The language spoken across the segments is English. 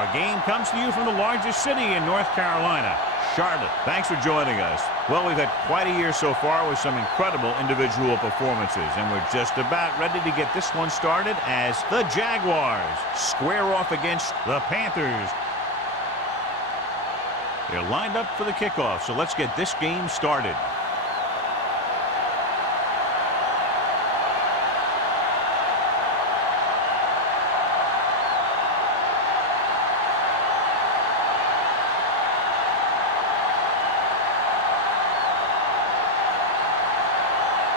Our game comes to you from the largest city in North Carolina, Charlotte. Thanks for joining us. Well, we've had quite a year so far with some incredible individual performances, and we're just about ready to get this one started as the Jaguars square off against the Panthers. They're lined up for the kickoff, so let's get this game started.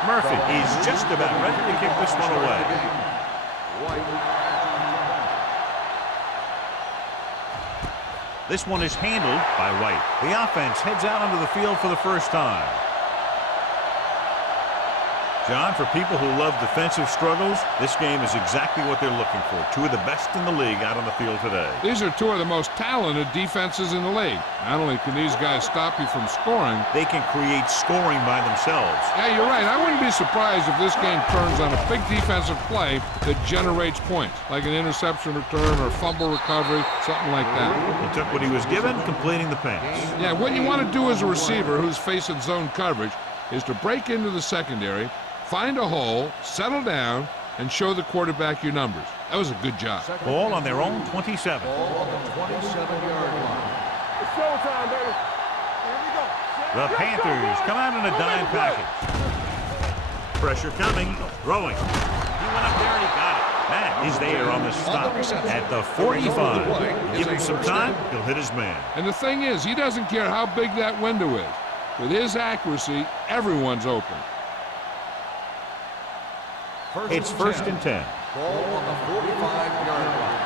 Murphy is just about ready to kick this one away. This one is handled by White. The offense heads out onto the field for the first time. John, for people who love defensive struggles, this game is exactly what they're looking for. Two of the best in the league out on the field today. These are two of the most talented defenses in the league. Not only can these guys stop you from scoring, they can create scoring by themselves. Yeah, you're right. I wouldn't be surprised if this game turns on a big defensive play that generates points, like an interception return or fumble recovery, something like that. He took what he was given, completing the pass. Yeah, what you want to do as a receiver who's facing zone coverage is to break into the secondary, find a hole, settle down, and show the quarterback your numbers. That was a good job. Ball on their own 27. Ball on the 27-yard line. It's showtime, baby. Here we go. The Panthers come out in a dime package. Pressure coming. Throwing. He went up there and he got it. Matt is there on the stop at the 45. Give him some time, he'll hit his man. And the thing is, he doesn't care how big that window is. With his accuracy, everyone's open. It's first and 10. Ball on the 45-yard line.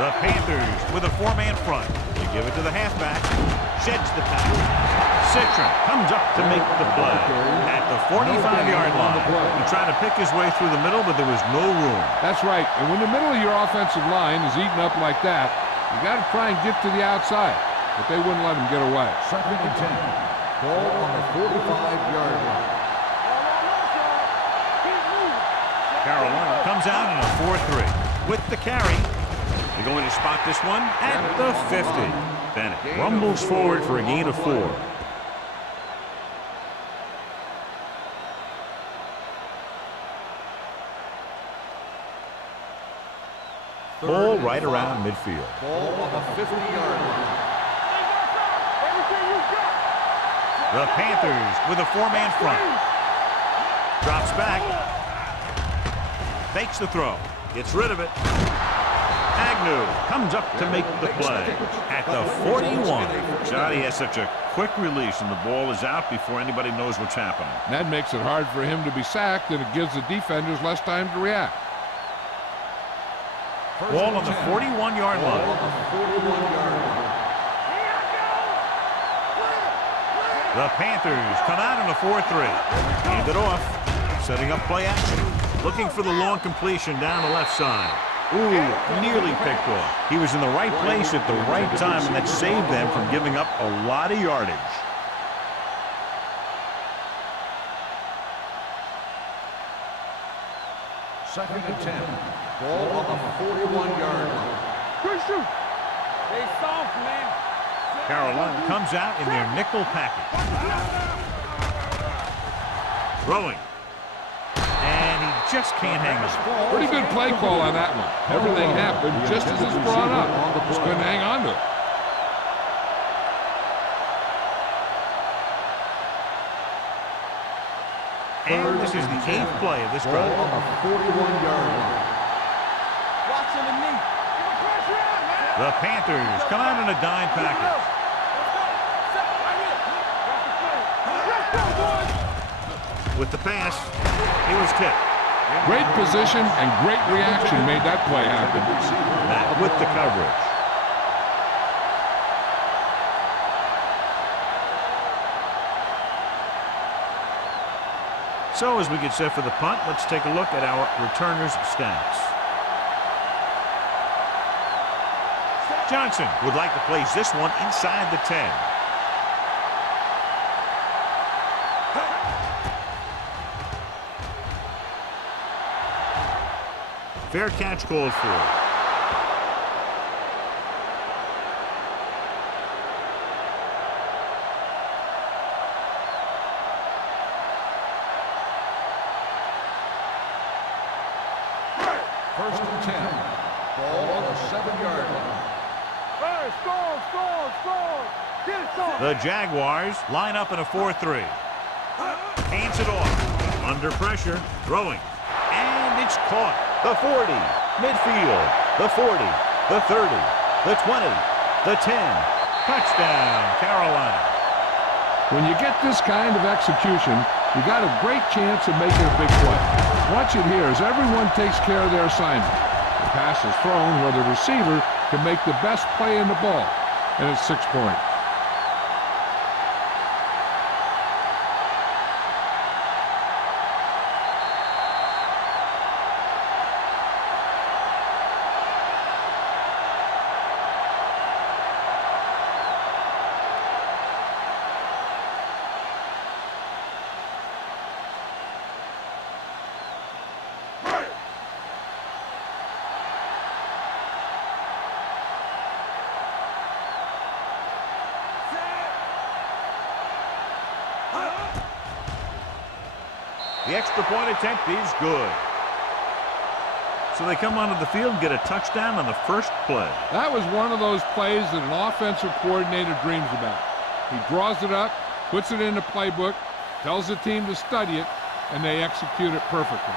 The Panthers with a four-man front. You give it to the halfback. Sheds the tackle. Citron comes up to make the play at the 45-yard line. He tried to pick his way through the middle, but there was no room. That's right. And when the middle of your offensive line is eaten up like that, you got to try and get to the outside. But they wouldn't let him get away. Second and 10. Ball on the 45-yard line. Carolina comes out in a 4-3. With the carry, they're going to spot this one at the 50. Bennett rumbles forward for a gain of 4. Ball right around midfield. Ball on the 50-yard line. The Panthers with a four-man front. Drops back. Fakes the throw. Gets rid of it. Agnew comes up to make the play at the 41. Johnny has such a quick release and the ball is out before anybody knows what's happening. That makes it hard for him to be sacked, and it gives the defenders less time to react. Ball on the 41-yard line. The Panthers come out in a 4-3. Hand it off. Setting up play action. Looking for the long completion down the left side. Ooh, nearly picked off. He was in the right place at the right time, and that saved them from giving up a lot of yardage. Second and 10. Ball on the 41-yard line. Good shoot. They soft, man. Carolina comes out in their nickel package. Throwing. And he just can't hang on. Pretty good play call on that one. Everything happened just as it's brought up. Just couldn't hang on to it. And this is the 8th play of this drive. On the 41-yard line. Watch underneath. The Panthers come out in a dime package. With the pass, he was tipped. Great position and great reaction made that play happen. That with the coverage. So as we get set for the punt, let's take a look at our returners' stats. Johnson would like to place this one inside the 10. Fair catch called for. First and 10. Ball on the 7-yard line. Hey, score! Get it, score! The Jaguars line up in a 4-3. Hands it off. Under pressure. Throwing. And it's caught. The 40. Midfield. The 40. The 30. The 20. The 10. Touchdown, Carolina. When you get this kind of execution, you got a great chance of making a big play. Watch it here as everyone takes care of their assignment. The pass is thrown where the receiver can make the best play in the ball, and it's 6 points. The extra point attempt is good. So they come onto the field and get a touchdown on the first play. That was one of those plays that an offensive coordinator dreams about. He draws it up, puts it in the playbook, tells the team to study it, and they execute it perfectly.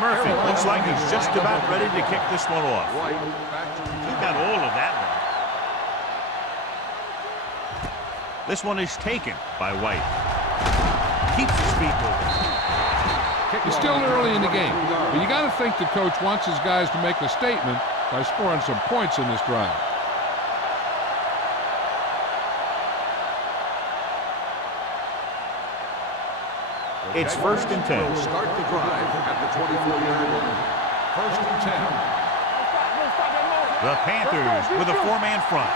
Murphy looks like he's just about ready to kick this one off. White back to He got all of that one. This one is taken by White. Keeps his feet moving. It's still early in the game, but you got to think the coach wants his guys to make a statement by scoring some points in this drive. It's first and 10. will start the drive at the 24-yard line. First and 10. The Panthers with a 4-man front.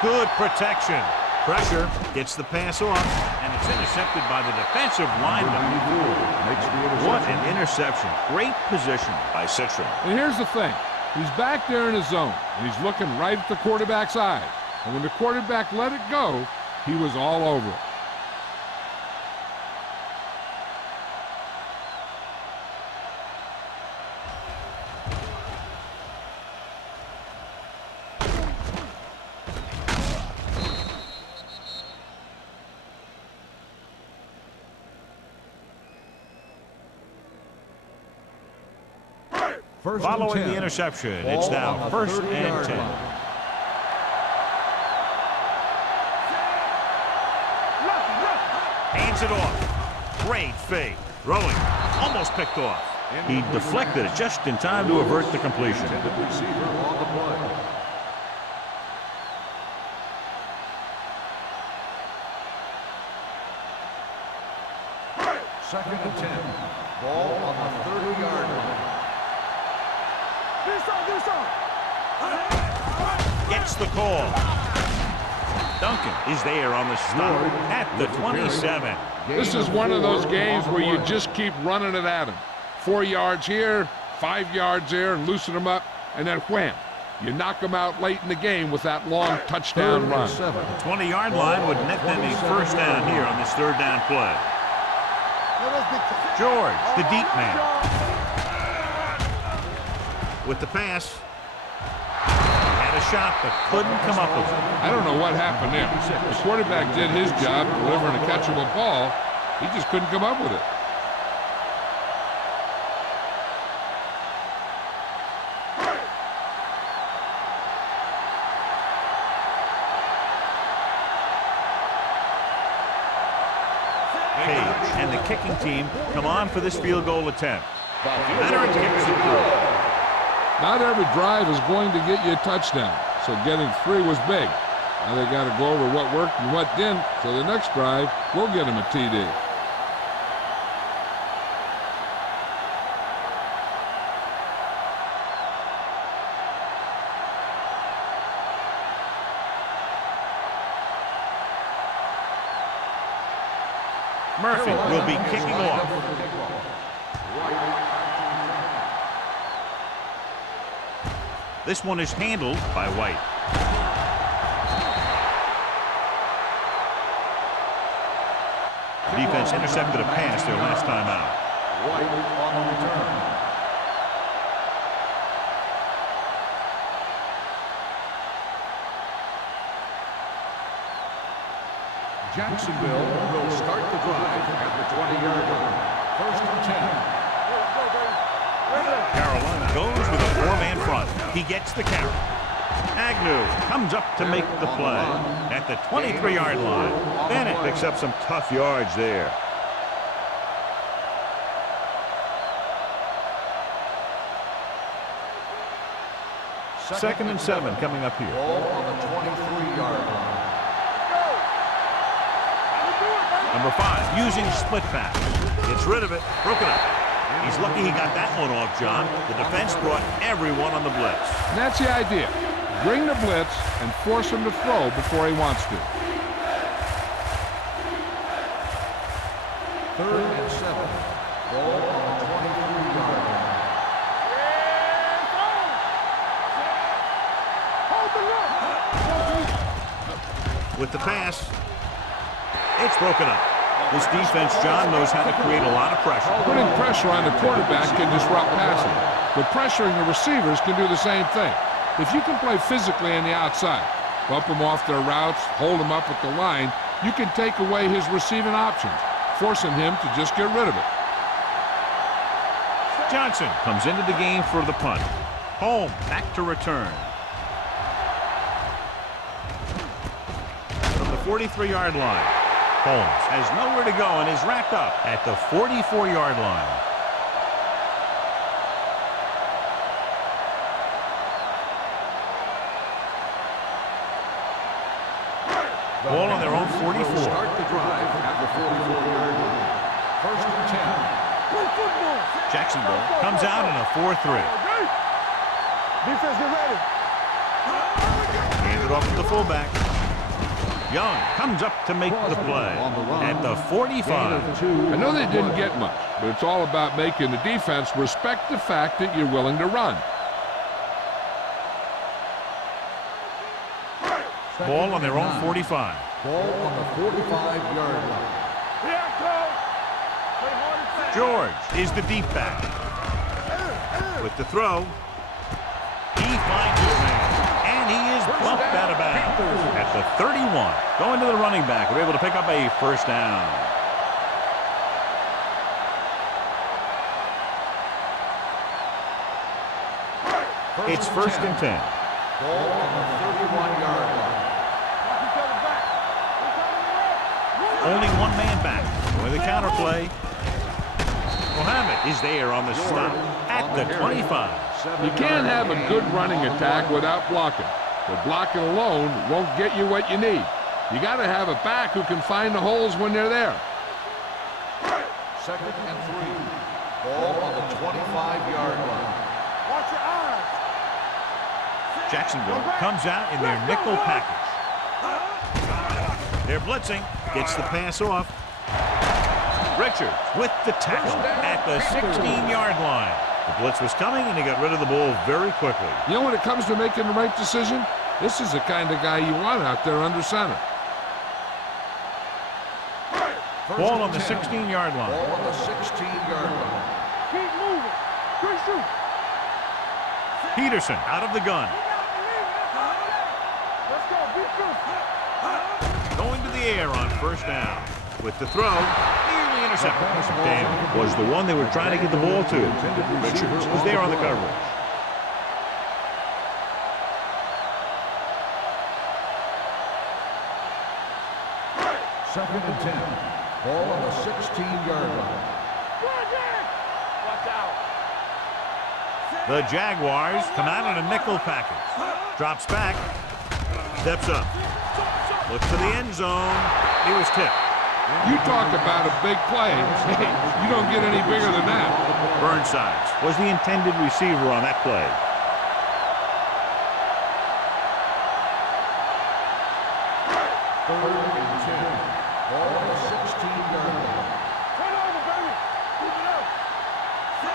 Good protection. Pressure gets the pass off, and it's intercepted by the defensive lineman. What an interception. Great position by Citron. And here's the thing. He's back there in his zone, and he's looking right at the quarterback's eyes. And when the quarterback let it go, he was all over it. Following the interception, it's now first and 10. Hands it off. Great fake. Throwing. Almost picked off. He deflected it just in time to avert the completion. Receiver on the play. Second and 10. Ball on the 30-yard line. Gets the call. Duncan is there on the stop at the 27. This is one of those games where you just keep running it at him. 4 yards here, 5 yards there, and loosen them up, and then wham. You knock them out late in the game with that long touchdown run. The 20-yard line would net them a first down here on this third down play. George, the deep man. With the pass. Had a shot, but couldn't come up with it. I don't know what happened there. The quarterback did his job delivering a catchable ball. He just couldn't come up with it. Page and the kicking team come on for this field goal attempt. Veteran kicks it through. Not every drive is going to get you a touchdown, so getting 3 was big. Now they got to go over what worked and what didn't, so the next drive will get them a TD. Murphy will be kicking off. This one is handled by White. Defense intercepted a pass their last time out. White on the return. Jacksonville will start the drive at the 20-yard line. First and 10. Carolina goes with a four-man front. He gets the carry. Agnew comes up to make the play at the 23-yard line. Bennett picks up some tough yards there. Second and 7 coming up here. Ball on the 23-yard line. Number 5 using split pass. Gets rid of it. Broken up. He's lucky he got that one off, John. The defense brought everyone on the blitz. And that's the idea. Bring the blitz and force him to throw before he wants to. Third and 7. Ball on the 23-yard line. With the pass, it's broken up. This defense, John, knows how to create a lot of pressure. Putting pressure on the quarterback can disrupt passing, but pressuring the receivers can do the same thing. If you can play physically on the outside, bump them off their routes, hold them up at the line, you can take away his receiving options, forcing him to just get rid of it. Johnson comes into the game for the punt. Home back to return. From the 43-yard line, Holmes has nowhere to go and is racked up at the 44-yard line. Ball on their own 44. Start the drive at the 44-yard line. First and 10. Jacksonville comes out in a 4-3. Defense, get ready. Handed off to the fullback. Young comes up to make the play at the 45. I know they didn't get much, but it's all about making the defense respect the fact that you're willing to run. Ball on their own 45. Ball on the 45-yard line. George is the deep back. With the throw, he finds his man, and he is bumped out of bounds at the 31. Going to the running back, we're able to pick up a first down. It's first and 10. Ball on the 31-yard line. Only one man back. With the counter play. Mohammed is there on the stop at the 25. You can't have a good running attack without blocking, but blocking alone won't get you what you need. You got to have a back who can find the holes when they're there. Second and 3. Ball on the 25-yard line. Watch your eyes. Jacksonville comes out in their nickel package. They're blitzing. Gets the pass off. Richards with the tackle at the 16-yard line. The blitz was coming, and he got rid of the ball very quickly. You know, when it comes to making the right decision, this is the kind of guy you want out there under center. Ball on the 16-yard line. Ball on the 16-yard line. Keep moving. Good shoot. Peterson out of the gun. Let's go. Be good. Going to the air on first down. With the throw, nearly intercepted. Dan was the one they were trying to get the ball to. Richards was there on the coverage. Second and 10. Ball on the 16-yard line. Watch out. The Jaguars come out in a nickel package. Drops back. Steps up. Looks to the end zone. He was tipped. You talk about a big play. Hey, you don't get any bigger than that. Burnsides was the intended receiver on that play. Third and 10. Ball on the 16-yard line. Turn over, baby. Keep it up.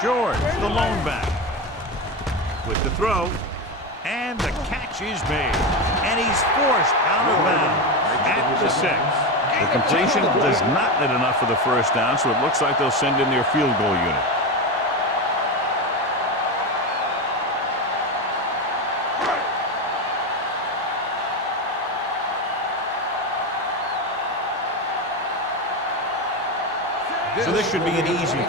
George, the lone back. With the throw. And the catch is made. And he's forced out of bounds at the 6. The completion does not net enough for the first down, so it looks like they'll send in their field goal unit. So this should be an easy 3.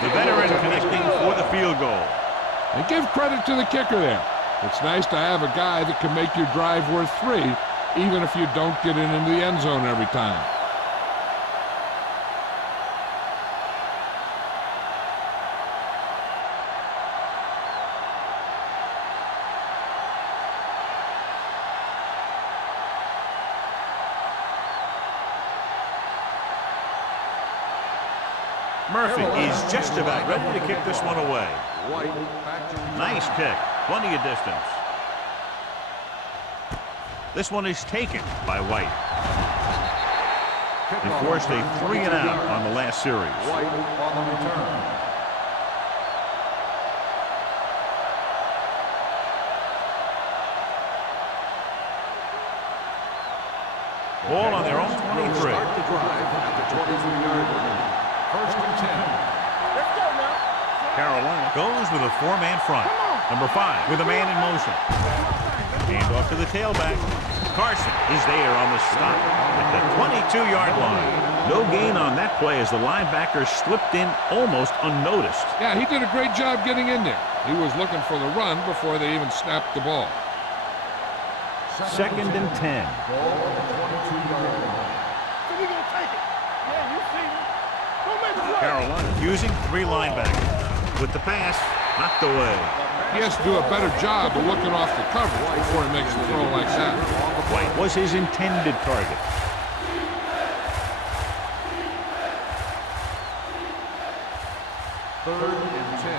The veteran connecting for the field goal. And give credit to the kicker there. It's nice to have a guy that can make your drive worth 3, even if you don't get it into the end zone every time. Murphy is just about ready to kick this one away. Nice kick. Plenty of distance. This one is taken by White. He forced a 3-and-out on the last series. White on the return. Ball on their own 23. Start the drive at the 23-yard line. First and 10. Let's go now. Carolina goes with a 4-man front. Number 5 with a man in motion. Hand off to the tailback. Carson is there on the stop at the 22-yard line. No gain on that play as the linebacker slipped in almost unnoticed. Yeah, he did a great job getting in there. He was looking for the run before they even snapped the ball. Second and 10. Ball on the 22-yard line. So we gonna take it. Yeah, you see me. Don't make a play. Carolina using 3 linebackers. With the pass, knocked away. He has to do a better job of looking off the coverage before he makes a throw like that. White was his intended target. Third and 10.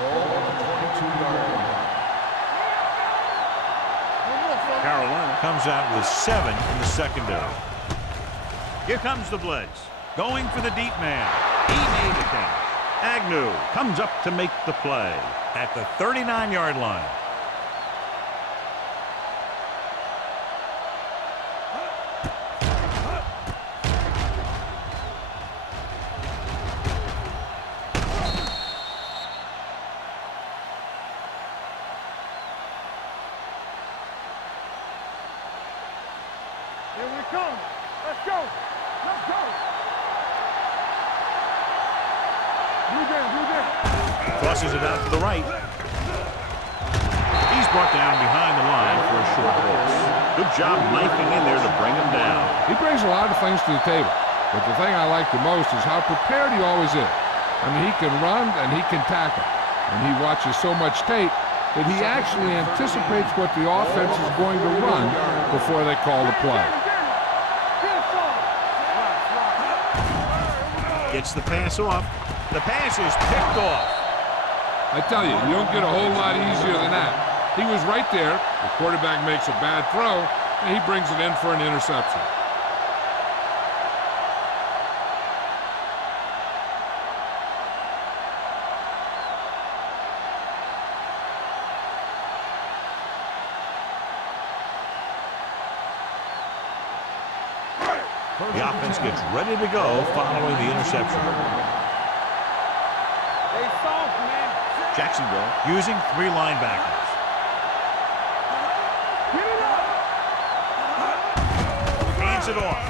Ball on the 22-yard line. Carolina comes out with 7 in the secondary. Here comes the blitz. Going for the deep man. He made the catch. Agnew comes up to make the play at the 39-yard line. Here we come. Let's go. Let's go. Blue down. Crosses it out to the right. He's brought down behind the line for a short loss. Good job knifing in there to bring him down. He brings a lot of things to the table, but the thing I like the most is how prepared he always is. I mean, he can run and he can tackle, and he watches so much tape that he actually anticipates what the offense is going to run before they call the play. Gets the pass off. The pass is picked off. I tell you, you don't get a whole lot easier than that. He was right there. The quarterback makes a bad throw, and he brings it in for an interception. The offense gets ready to go following the interception. They soft, man. Jacksonville using 3 linebackers. Get it up. Hands it off.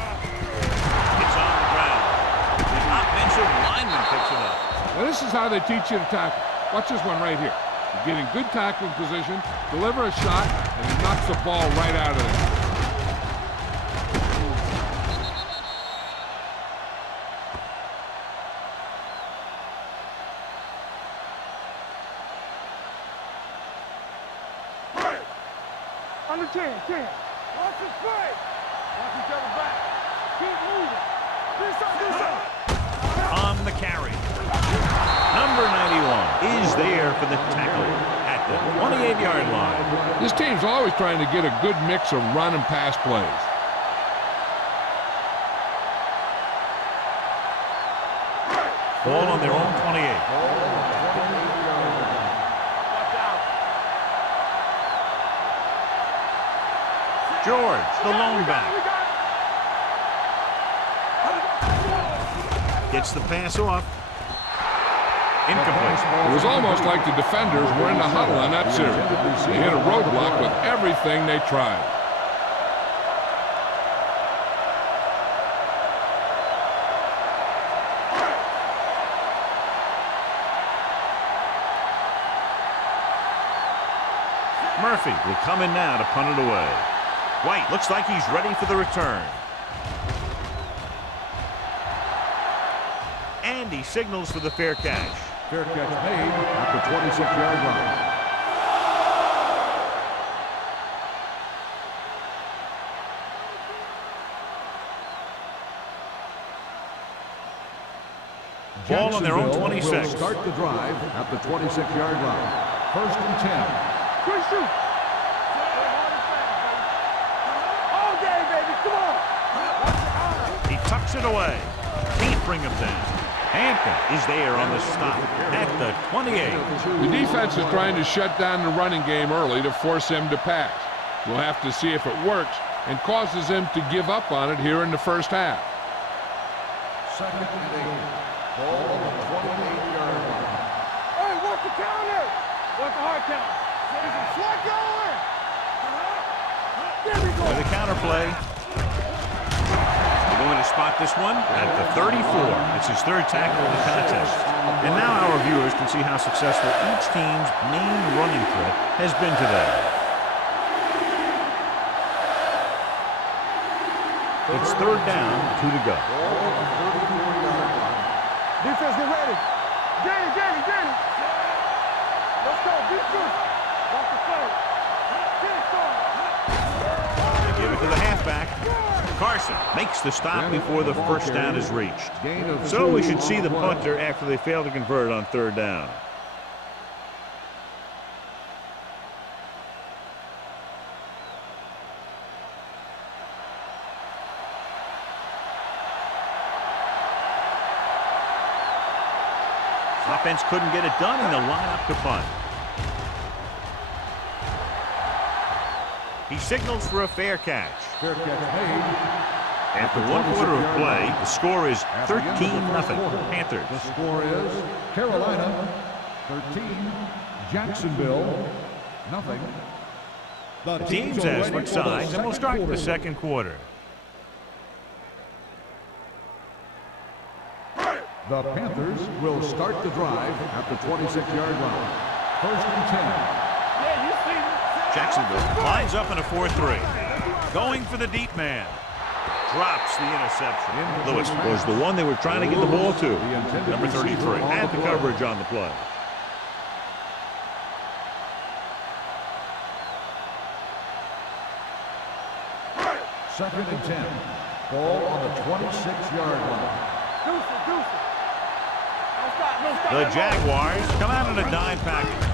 It's on the ground. The offensive lineman picks it up. Now, this is how they teach you to tackle. Watch this one right here. You get in good tackling position, deliver a shot, and he knocks the ball right out of there. Under 10. Watch this play. Watch each other back. Keep moving. Do something. On the carry. Number 91 is there for the tackle at the 28-yard line. This team's always trying to get a good mix of run and pass plays. Ball on their own 28. George, the lone back. Gets the pass off. Incomplete. It was almost like the defenders were in the huddle on that series. They hit a roadblock with everything they tried. Murphy will come in now to punt it away. White looks like he's ready for the return. And he signals for the fair catch. Fair catch made at the 26-yard line. Ball on their own 26. Will start the drive at the 26-yard line. 1st and 10. Good shoot. All day, baby. Come on. He tucks it away. Can't bring him down. Hampton is there on the stop at the 28. The defense is trying to shut down the running game early to force him to pass. We'll have to see if it works and causes him to give up on it here in the first half. 2nd and 8. Ball on the 28-yard line. Hey, what's the counter? What's the hard count? Slide going. There we go. With a counter play. They're going to spot this one at the 34. It's his 3rd tackle of the contest. And now our viewers can see how successful each team's main running threat has been today. It's 3rd down, 2 to go. Defense, get ready. Danny. Let's go. Defense. Watch the play. They give it to the halfback. Carson makes the stop before the first down is reached. So we should see the punter after they fail to convert on 3rd down. Offense couldn't get it done in the lineup to punt. He signals for a fair catch. Fair catch made. After 1 quarter of play, the score is 13-0 Panthers. The score is Carolina 13, Jacksonville nothing. The Teams have switched sides, and we'll start the 2nd quarter. The Panthers will start the drive at the 26-yard line. 1st and 10. Jacksonville lines up in a 4-3. Going for the deep man. Drops the interception. Lewis was the one they were trying to get the ball to. Number 33 had the coverage on the play. Second and 10. Ball on the 26-yard line. The Jaguars come out in a dime package.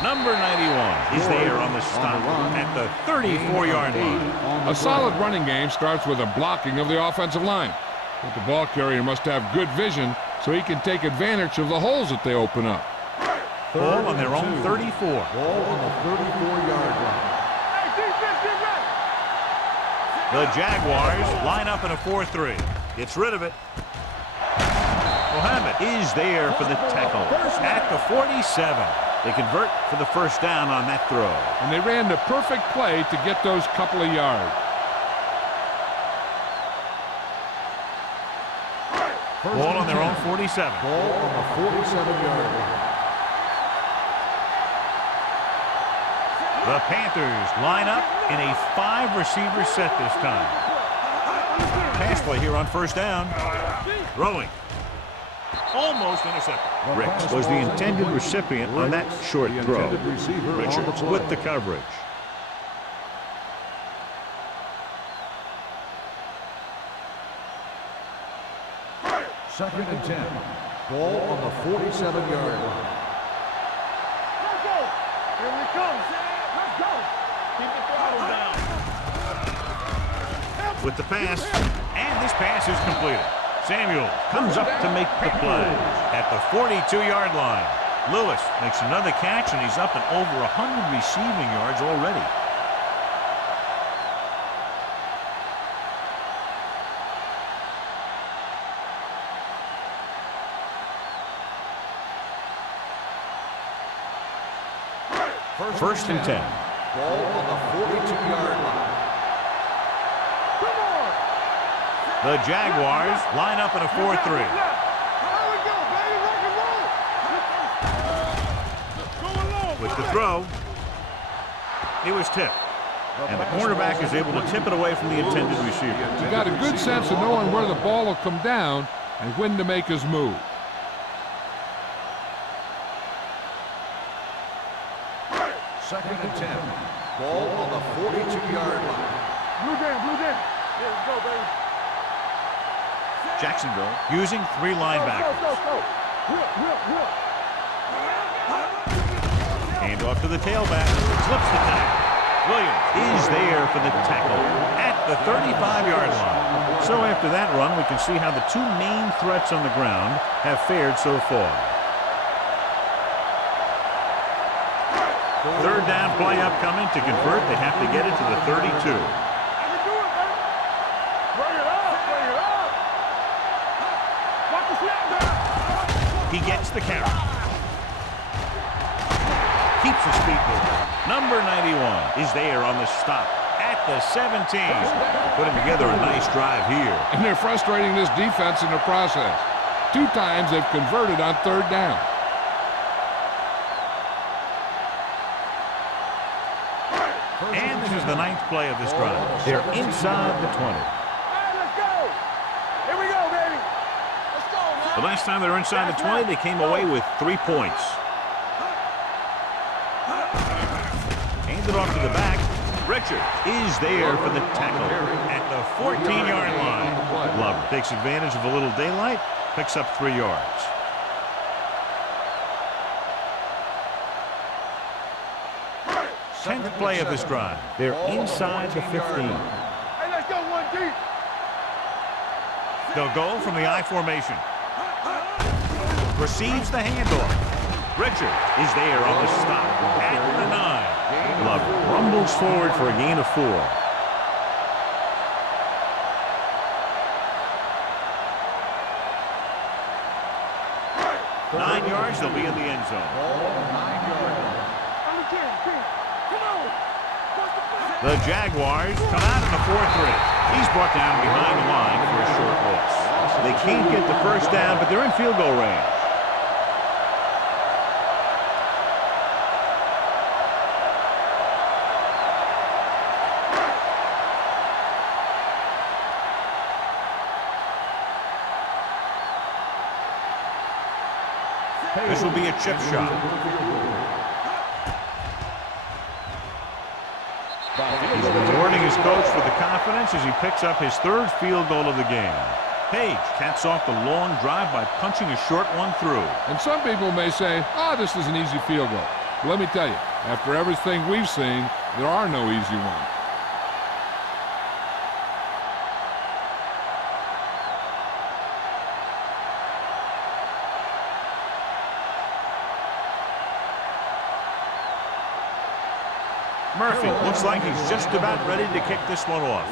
Number 91 is there on the stop at the 34-yard line. A solid running game starts with a blocking of the offensive line. But the ball carrier must have good vision so he can take advantage of the holes that they open up. Ball on their own 34. Ball on the 34-yard line. The Jaguars line up in a 4-3. Gets rid of it. Mohammed is there for the tackle at the 47. They convert for the first down on that throw. And they ran the perfect play to get those couple of yards. Ball on their own 47. Ball on the 47-yard line. The Panthers line up in a 5-receiver set this time. Pass play here on first down. Throwing. Almost intercepted. Ricks was the intended recipient on that short throw. Richards with the coverage. Second and 10. Ball on the 47-yard line. Here we come. Let's go. Keep the throttle down. With the pass, and this pass is completed. Samuel comes up to make the play at the 42-yard line. Lewis makes another catch, and he's up and over 100 receiving yards already. First and 10. Ball on the 42-yard line. Come on. The Jaguars line up in a 4-3. There we go, baby. Rock and roll. Go along. With the throw, it was tipped. And the cornerback is able to tip it away from the intended receiver. He got a good sense of knowing where the ball will come down and when to make his move. Second and 10. Ball on the 42-yard line. Blue down, blue down. Here we go, baby. Jacksonville using 3 linebackers. Go. Whip. Hand off to the tailback. Slips the tackle. Williams is there for the tackle at the 35-yard line. So after that run, we can see how the 2 main threats on the ground have fared so far. Third down play upcoming. To convert, they have to get it to the 32. I can do it, baby. Bring it up. Watch the snap down. He gets the carry. Keeps his feet moving. Number 91 is there on the stop at the 17. Putting together a nice drive here. And they're frustrating this defense in the process. 2 times they've converted on third down. And this is the 9th play of this drive. They're inside the 20. All right, let's go. Here we go, baby. Let's go, man. The last time they were inside the 20, they came away with 3 points. Handed off to the back. Richard is there for the tackle at the 14-yard line. Glover takes advantage of a little daylight, picks up 3 yards. Tenth play of this drive. They're inside the 15. Hey, let's go, 1 deep. They'll go from the I formation. Receives the handoff. Richard is there on the stop at the 9. Glover rumbles forward for a gain of 4. Nine yards, they'll be in the end zone. On the 10. Come on. The Jaguars come out in a 4-3. He's brought down behind the line for a short loss. They can't get the first down, but they're in field goal range. This will be a chip shot. He's rewarding his coach for the confidence as he picks up his 3rd field goal of the game. Page caps off the long drive by punching a short one through. And some people may say, oh, this is an easy field goal. But let me tell you, after everything we've seen, there are no easy ones. Murphy looks like he's just about ready to kick this one off.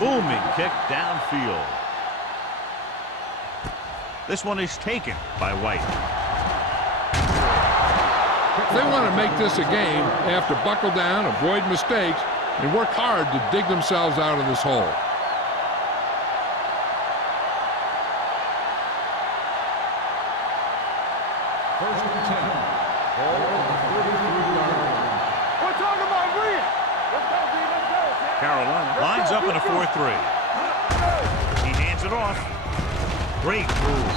Booming kick downfield. This one is taken by White. If they want to make this a game, they have to buckle down, avoid mistakes, and work hard to dig themselves out of this hole. First and 10. Ball on the 43-yard line. We're talking about Green. Let's go, D. Let's go. Carolina lines up in a 4-3. He hands it off. Great move.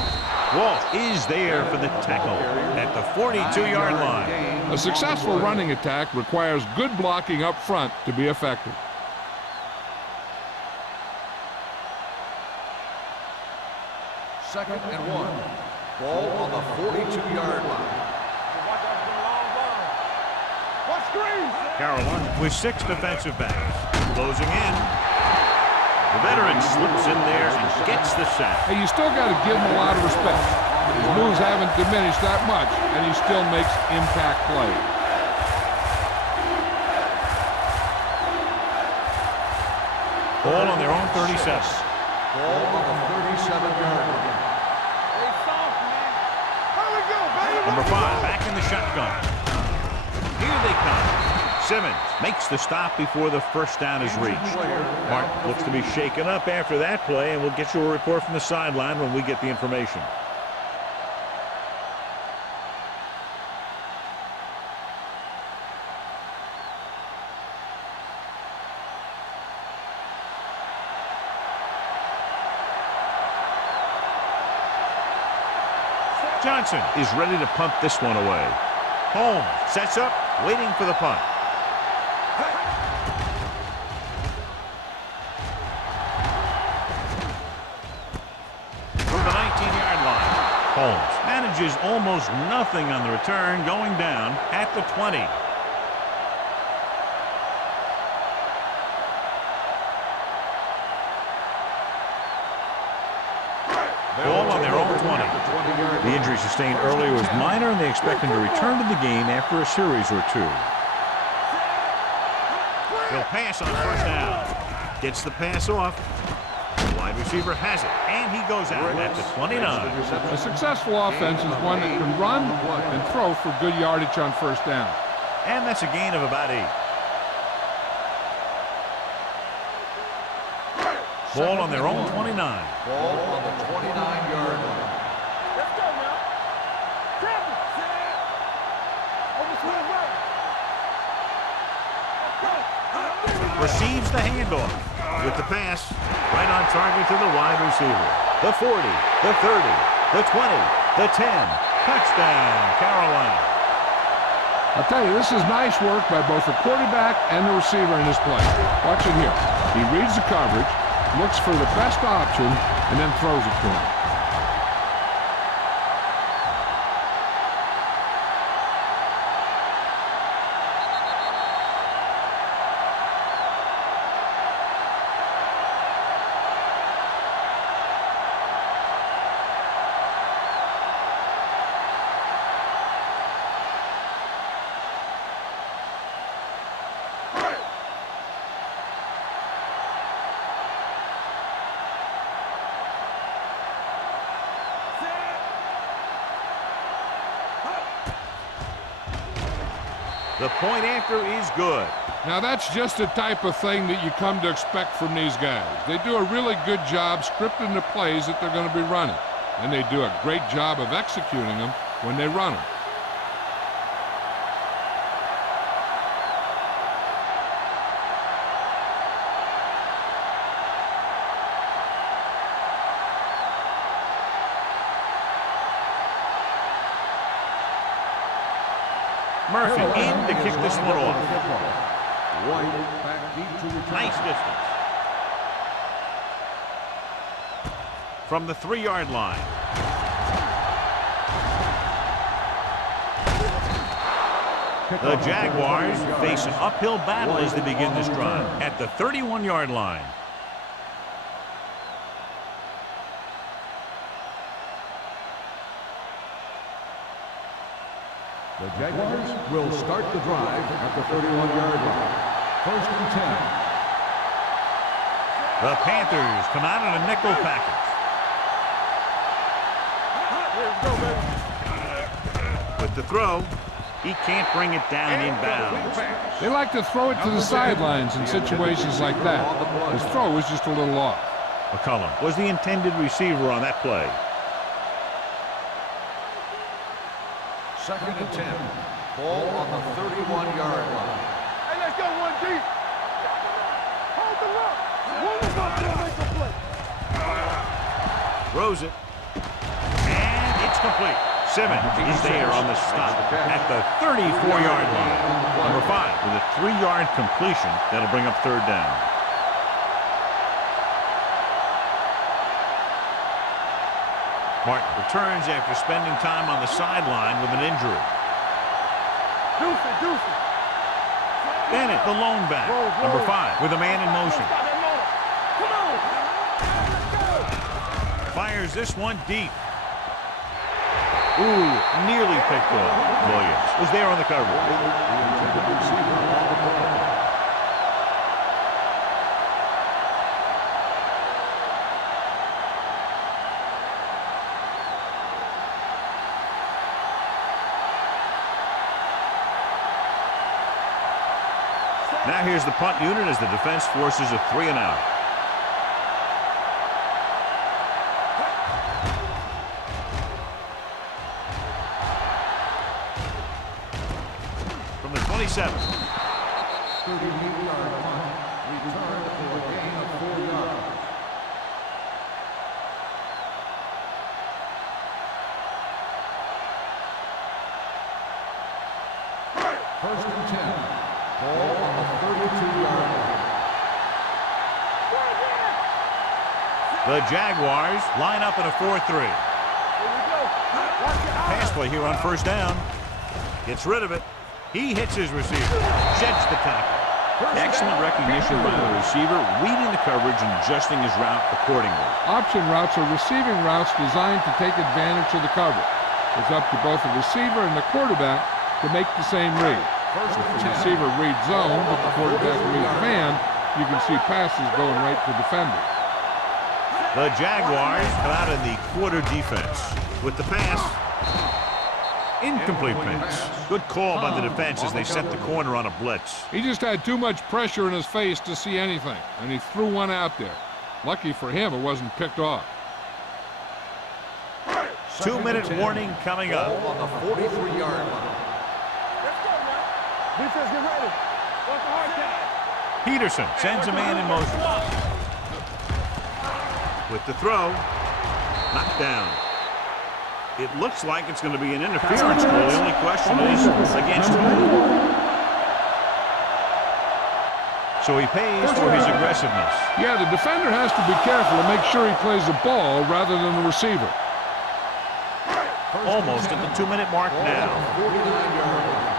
Walt is there for the tackle at the 42-yard line. A successful running attack requires good blocking up front to be effective. Second and 1. Ball on the 42-yard line. Carolina with 6 defensive backs. Closing in. The veteran slips in there and gets the sack. Hey, you still got to give him a lot of respect. His moves haven't diminished that much, and he still makes impact plays. Ball on their own 37. Ball on the 37-yard line. Hey, soft, man. Here we go, baby. Number 5 back in the shotgun. Here they come. Simmons makes the stop before the first down is reached. Martin looks to be shaken up after that play, and we'll get you a report from the sideline when we get the information. Johnson is ready to punt this one away. Holmes sets up, waiting for the punt. From the 19-yard line, Holmes manages almost nothing on the return, going down at the 20. Ball on their own 20. The injury sustained earlier was minor, and they expect him to return to the game after a series or 2. He'll pass on first down. Gets the pass off. The wide receiver has it, and he goes out at the 29. A successful offense is one that can run and throw for good yardage on first down. And that's a gain of about 8. Ball on their own 29. Ball on the 29-yard line. Let's go, man. Travel. Over to the right. Receives the handoff with the pass right on target to the wide receiver. The 40, the 30, the 20, the 10. Touchdown, Carolina. I'll tell you, this is nice work by both the quarterback and the receiver in this play. Watch it here. He reads the coverage, looks for the best option, and then throws it to him. The point after is good. Now that's just the type of thing that you come to expect from these guys. They do a really good job scripting the plays that they're going to be running. And they do a great job of executing them when they run them. Murphy in to kick this one off. White back deep to return. Nice distance. From the 3-yard line. The Jaguars face an uphill battle as they begin this drive at the 31-yard line. The Jaguars will start the drive at the 31-yard line. First and 10. The Panthers come out in a nickel package. With the throw, he can't bring it down inbounds. They like to throw it to the sidelines in situations like that. His throw was just a little off. McCullum was the intended receiver on that play. Second and 10. Ball on the 31-yard line. Hey, let's go one deep. Hold the rock. One is up there, make a play. Throws it. And it's complete. Simmons is there on the stop at the 34-yard line. Number 5 with a 3-yard completion. That'll bring up third down. Martin returns after spending time on the sideline with an injury. Deuce it, deuce it. Bennett, the lone back. Number 5 with a man in motion. Fires this one deep. Ooh, nearly picked off. Williams was there on the coverage. Now here's the punt unit as the defense forces a 3-and-out. From the 27. 38-yard punt, return for a gain of 4 yards. First and 10. Ball on the 32-yard line. The Jaguars line up in a 4-3. Pass play here on first down. Gets rid of it. He hits his receiver. Sheds the tackle. Excellent recognition by the receiver, reading the coverage and adjusting his route accordingly. Option routes are receiving routes designed to take advantage of the coverage. It's up to both the receiver and the quarterback to make the same read. If the receiver reads zone, but the quarterback reads man, you can see passes going right to defenders. The Jaguars come out in the quarter defense. With the pass, incomplete pass. Good call by the defense as they set the corner on a blitz. He just had too much pressure in his face to see anything, and he threw one out there. Lucky for him, it wasn't picked off. 2-minute warning coming up. On the 43-yard line. Defense, get ready. What's the hard count? Peterson sends a man in motion. With the throw, knocked down. It looks like it's going to be an interference goal. The only question is against who? So he pays for his aggressiveness. Yeah, the defender has to be careful to make sure he plays the ball rather than the receiver. Almost at the 2-minute mark now. 49-yard line.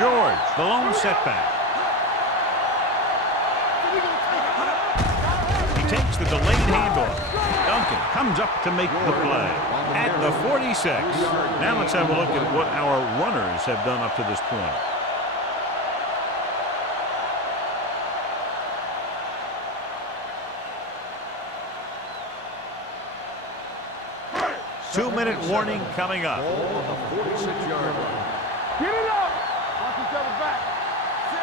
George, the lone setback. He takes the delayed handoff. Duncan comes up to make the play at the 46. Now let's have a look at what our runners have done up to this point. Two-minute warning coming up. On the 46-yard line. Get it up. Watch each other back.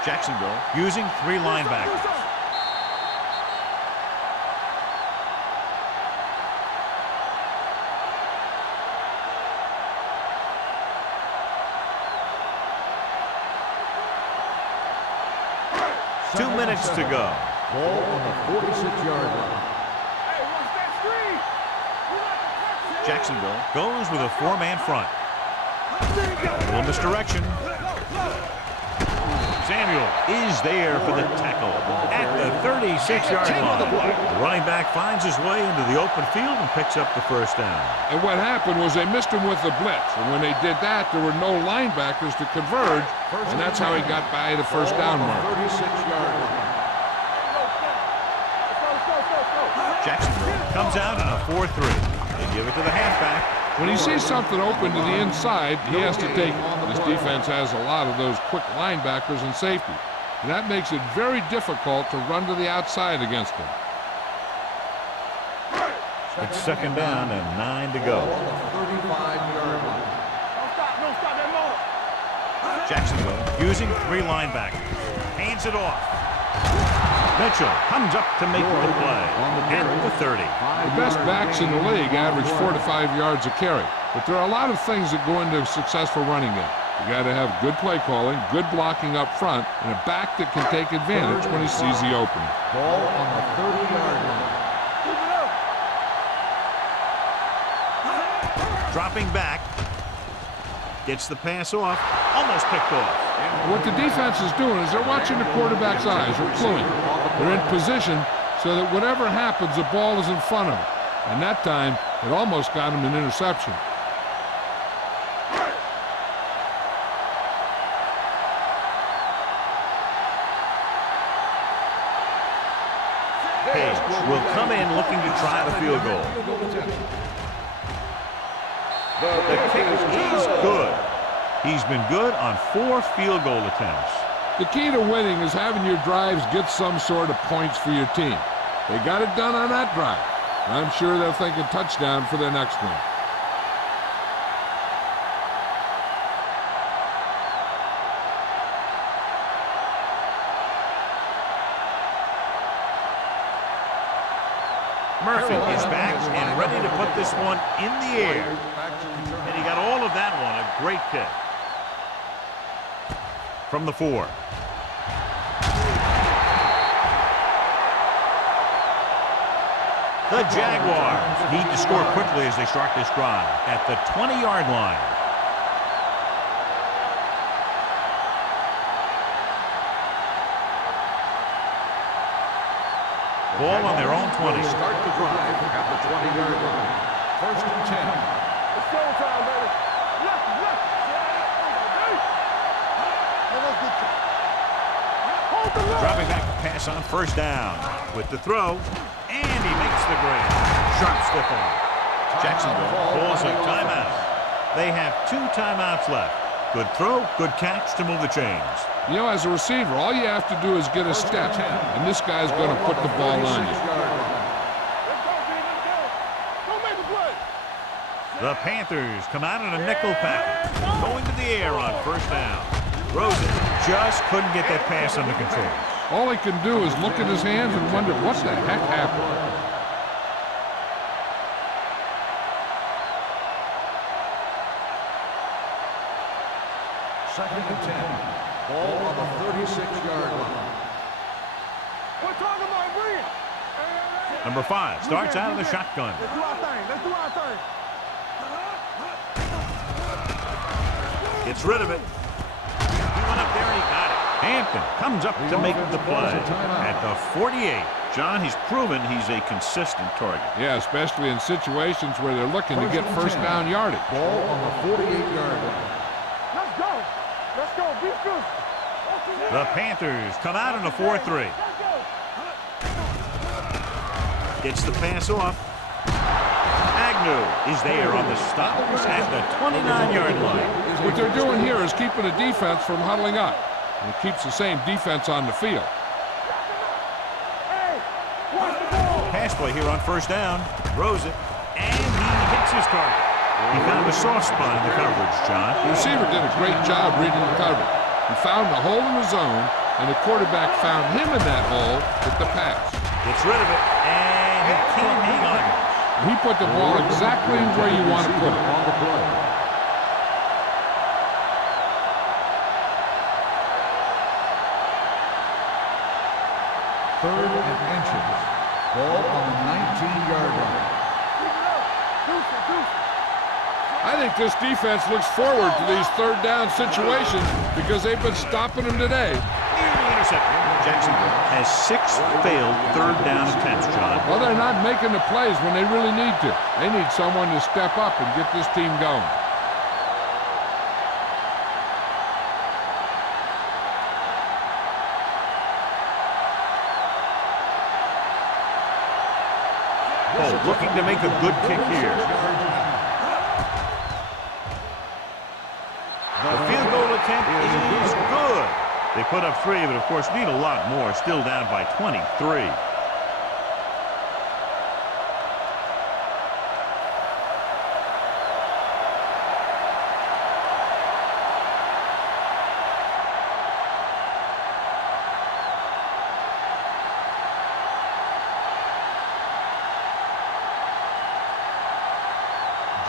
Jacksonville using 3 linebackers. Two minutes to go. Ball on the 46-yard line. Hey, watch that screen. Jacksonville goes with a 4-man front. A little misdirection. Samuel is there for the tackle at the 36-yard line. The running back finds his way into the open field and picks up the first down. And what happened was they missed him with the blitz. And when they did that, there were no linebackers to converge, and that's how he got by the first down mark. 36-yard line. Jacksonville comes out in a 4-3. They give it to the halfback. When he sees something open to the inside, he has to take it. This defense has a lot of those quick linebackers and safety. And that makes it very difficult to run to the outside against them. It's second down and 9 to go. On the 35-yard line. Don't stop that motor. Jacksonville using 3 linebackers. Hands it off. Mitchell comes up to make the play at the 30. The best backs in the league average 4 to 5 yards a carry. But there are a lot of things that go into a successful running game. You got to have good play calling, good blocking up front, and a back that can take advantage when he sees the opening. Ball on the 30-yard line. Dropping back. Gets the pass off. Almost picked off. What the defense is doing is they're watching the quarterback's eyes. They're cluing. They're in position so that whatever happens, the ball is in front of them. And that time, it almost got him an interception. will come in looking to try the field goal. The kick is good. He's been good on 4 field goal attempts. The key to winning is having your drives get some sort of points for your team. They got it done on that drive. I'm sure they'll think a touchdown for their next one. Murphy is back and ready to put this one in the air. And he got all of that one. A great kick. From the 4. The Jaguars need to score quickly as they start this drive at the 20-yard line. Ball on their own 20. Start the drive at the 20-yard line. First and 10. It's showtime, baby. Look. Hold the line. Dropping back to pass on first down with the throw, and he makes the grab. Sharp stiff arm. Jacksonville calls a timeout. They have 2 timeouts left. Good throw, good catch to move the chains. You know, as a receiver, all you have to do is get a step, and this guy's going to put the ball on you. Let's go, B. Let's go. Don't make a play. The Panthers come out in a nickel package, going to the air on first down. Rosen just couldn't get that pass under control. All he can do is look at his hands and wonder what the heck happened. Second and 10. Ball on the 36-yard line. We're talking about bring it. Number 5 starts out of the shotgun. Let's do our thing. Let's do our thing. Gets rid of it. He went up there and he got it. Hampton comes up to make the play at the 48. John, he's proven he's a consistent target. Yeah, especially in situations where they're looking to get first down yardage. Ball on the 48-yard line. Let's go. Let's go. Be good. The Panthers come out in a 4-3. Gets the pass off. Agnew is there on the stop at the 29-yard line. What they're doing here is keeping the defense from huddling up. And it keeps the same defense on the field. Hey, watch the ball. Pass play here on first down. Throws it, and he hits his target. He found a soft spot in the coverage, John. The receiver did a great job reading the coverage. He found the hole in the zone, and the quarterback found him in that hole with the pass. Gets rid of it, and he can't hang on. He put the ball exactly where you want to put it. On the play. Third and inches. Ball on the 19-yard line. I think this defense looks forward to these third down situations because they've been stopping them today. Nearly intercepted. Jacksonville has 6 failed third down attempts, John. Well, they're not making the plays when they really need to. They need someone to step up and get this team going. Oh, looking to make a good kick here. The field goal attempt is good. They put up 3, but of course need a lot more. Still down by 23.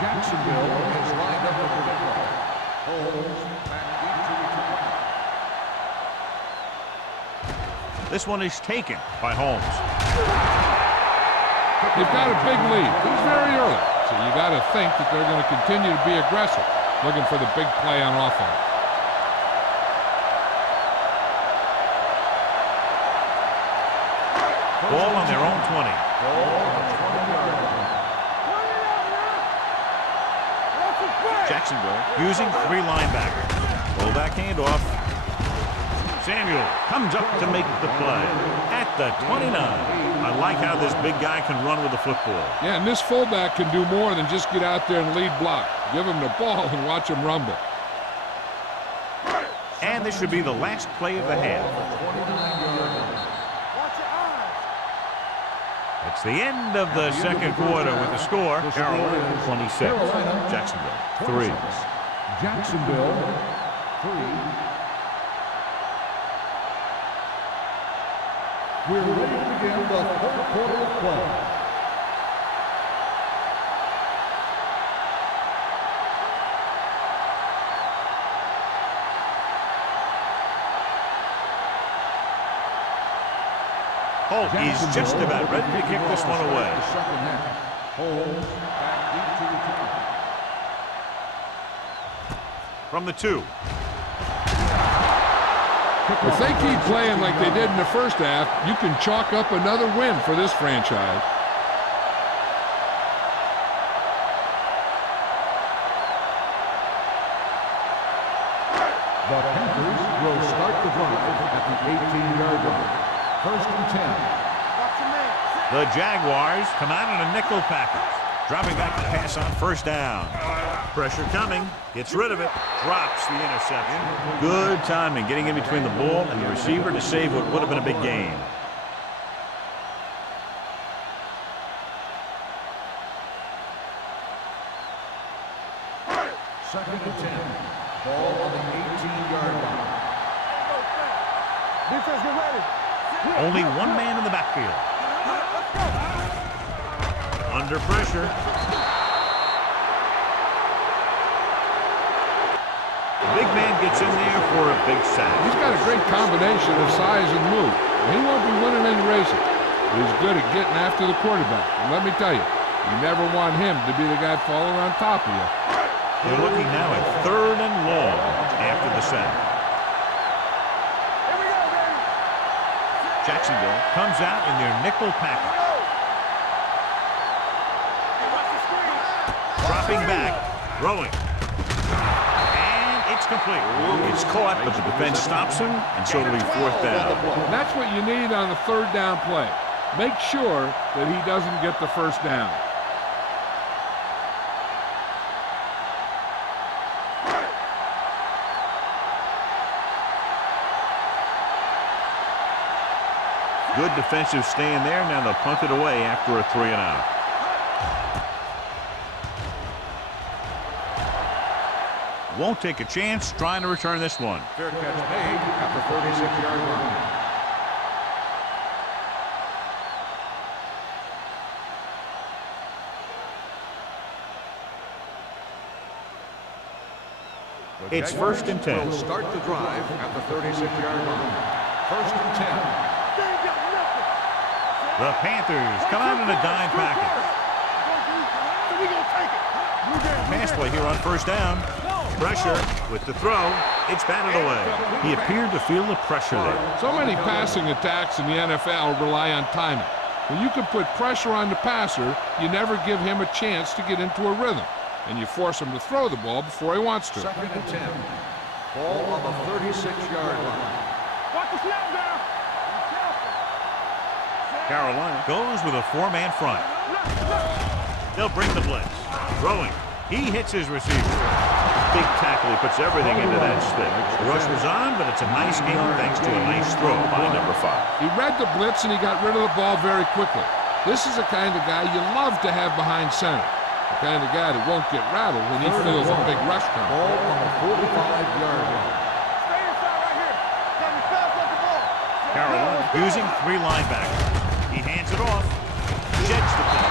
Jacksonville is lined up with the football. Holmes back into return. This one is taken by Holmes. They've got a big lead. It's very early, so you got to think that they're going to continue to be aggressive, looking for the big play on offense. Ball on their own 20. Ball on the 20-yard line. Jacksonville using 3 linebackers. Fullback handoff. Samuel comes up to make the play at the 29. I like how this big guy can run with the football. Yeah, and this fullback can do more than just get out there and lead block. Give him the ball and watch him rumble. And this should be the last play of the half. It's the end of the second quarter with the score. Carolina 26, Jacksonville 3. Jacksonville 3. We're ready to begin the third quarter of play. Holt is just about ready to kick this one away. From the 2. If they keep playing like they did in the first half, you can chalk up another win for this franchise. The Panthers will start the drive at the 18-yard line. First and 10. The Jaguars come out in a nickel package. Dropping back to pass on first down. Pressure coming. Gets rid of it. Drops the interception. Good timing getting in between the ball and the receiver to save what would have been a big gain. Second and 10. Ball on the 18-yard line. Defense, get ready. Only one man in the backfield. Under pressure. The big man gets in there for a big sack. He's got a great combination of size and move. He won't be winning any races, but he's good at getting after the quarterback. And let me tell you, you never want him to be the guy falling on top of you. They're looking now at 3rd and long after the sack. Jacksonville comes out in their nickel package. Dropping back, throwing. And it's complete. It's caught, but the defense stops him, and so it'll be 4th down. That's what you need on a 3rd down play. Make sure that he doesn't get the first down. Good defensive stand there. Now they'll punt it away after a 3 and out. Won't take a chance trying to return this one. Fair catch made at the 36-yard line. It's 1st and 10. Will start the drive at the 36-yard line. 1st and 10. The Panthers come out in a dime package. Pass play here on 1st down. Pressure with the throw. It's batted away. He appeared to feel the pressure there. So many passing attacks in the NFL rely on timing. When you can put pressure on the passer, you never give him a chance to get into a rhythm, and you force him to throw the ball before he wants to. 2nd and 10. Ball on the 36-yard line. Watch the snap down. Carolina goes with a 4-man front. They'll bring the blitz. Throwing. He hits his receiver. Big tackle. He puts everything into that stick. The rush was on, but it's a nice game thanks to a nice throw by number 5. He read the blitz and he got rid of the ball very quickly. This is the kind of guy you love to have behind center. The kind of guy that won't get rattled when he feels a big rush coming. Ball on the 45-yard line. Stay inside right here. Can you fast up the ball? Carolina using 3 linebackers. He hands it off. Jets the thing.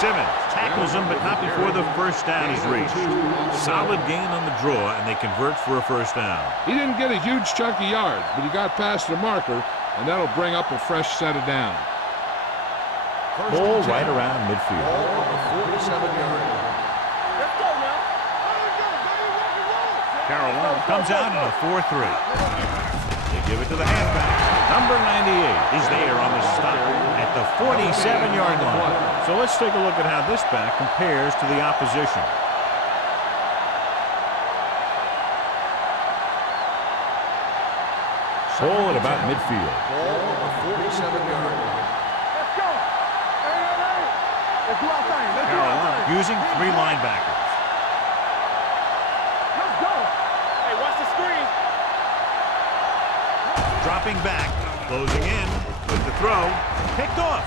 Simmons tackles him, but not before the first down is reached. Solid gain on the draw, and they convert for a first down. He didn't get a huge chunk of yards, but he got past the marker, and that'll bring up a fresh set of downs. Ball right around midfield. Ball on the 47-yard line. Let's go now. Carolina comes out in a 4-3. They give it to the halfback. Number 98 is there on the stop at the 47-yard line. So let's take a look at how this back compares to the opposition. Ball at about midfield. Ball on the 47-yard line. Let's go. Hey. Let's do our thing. Let's do our thing. Using 3 linebackers. Let's go. Hey, watch the screen. Dropping back, closing in with the throw, picked off.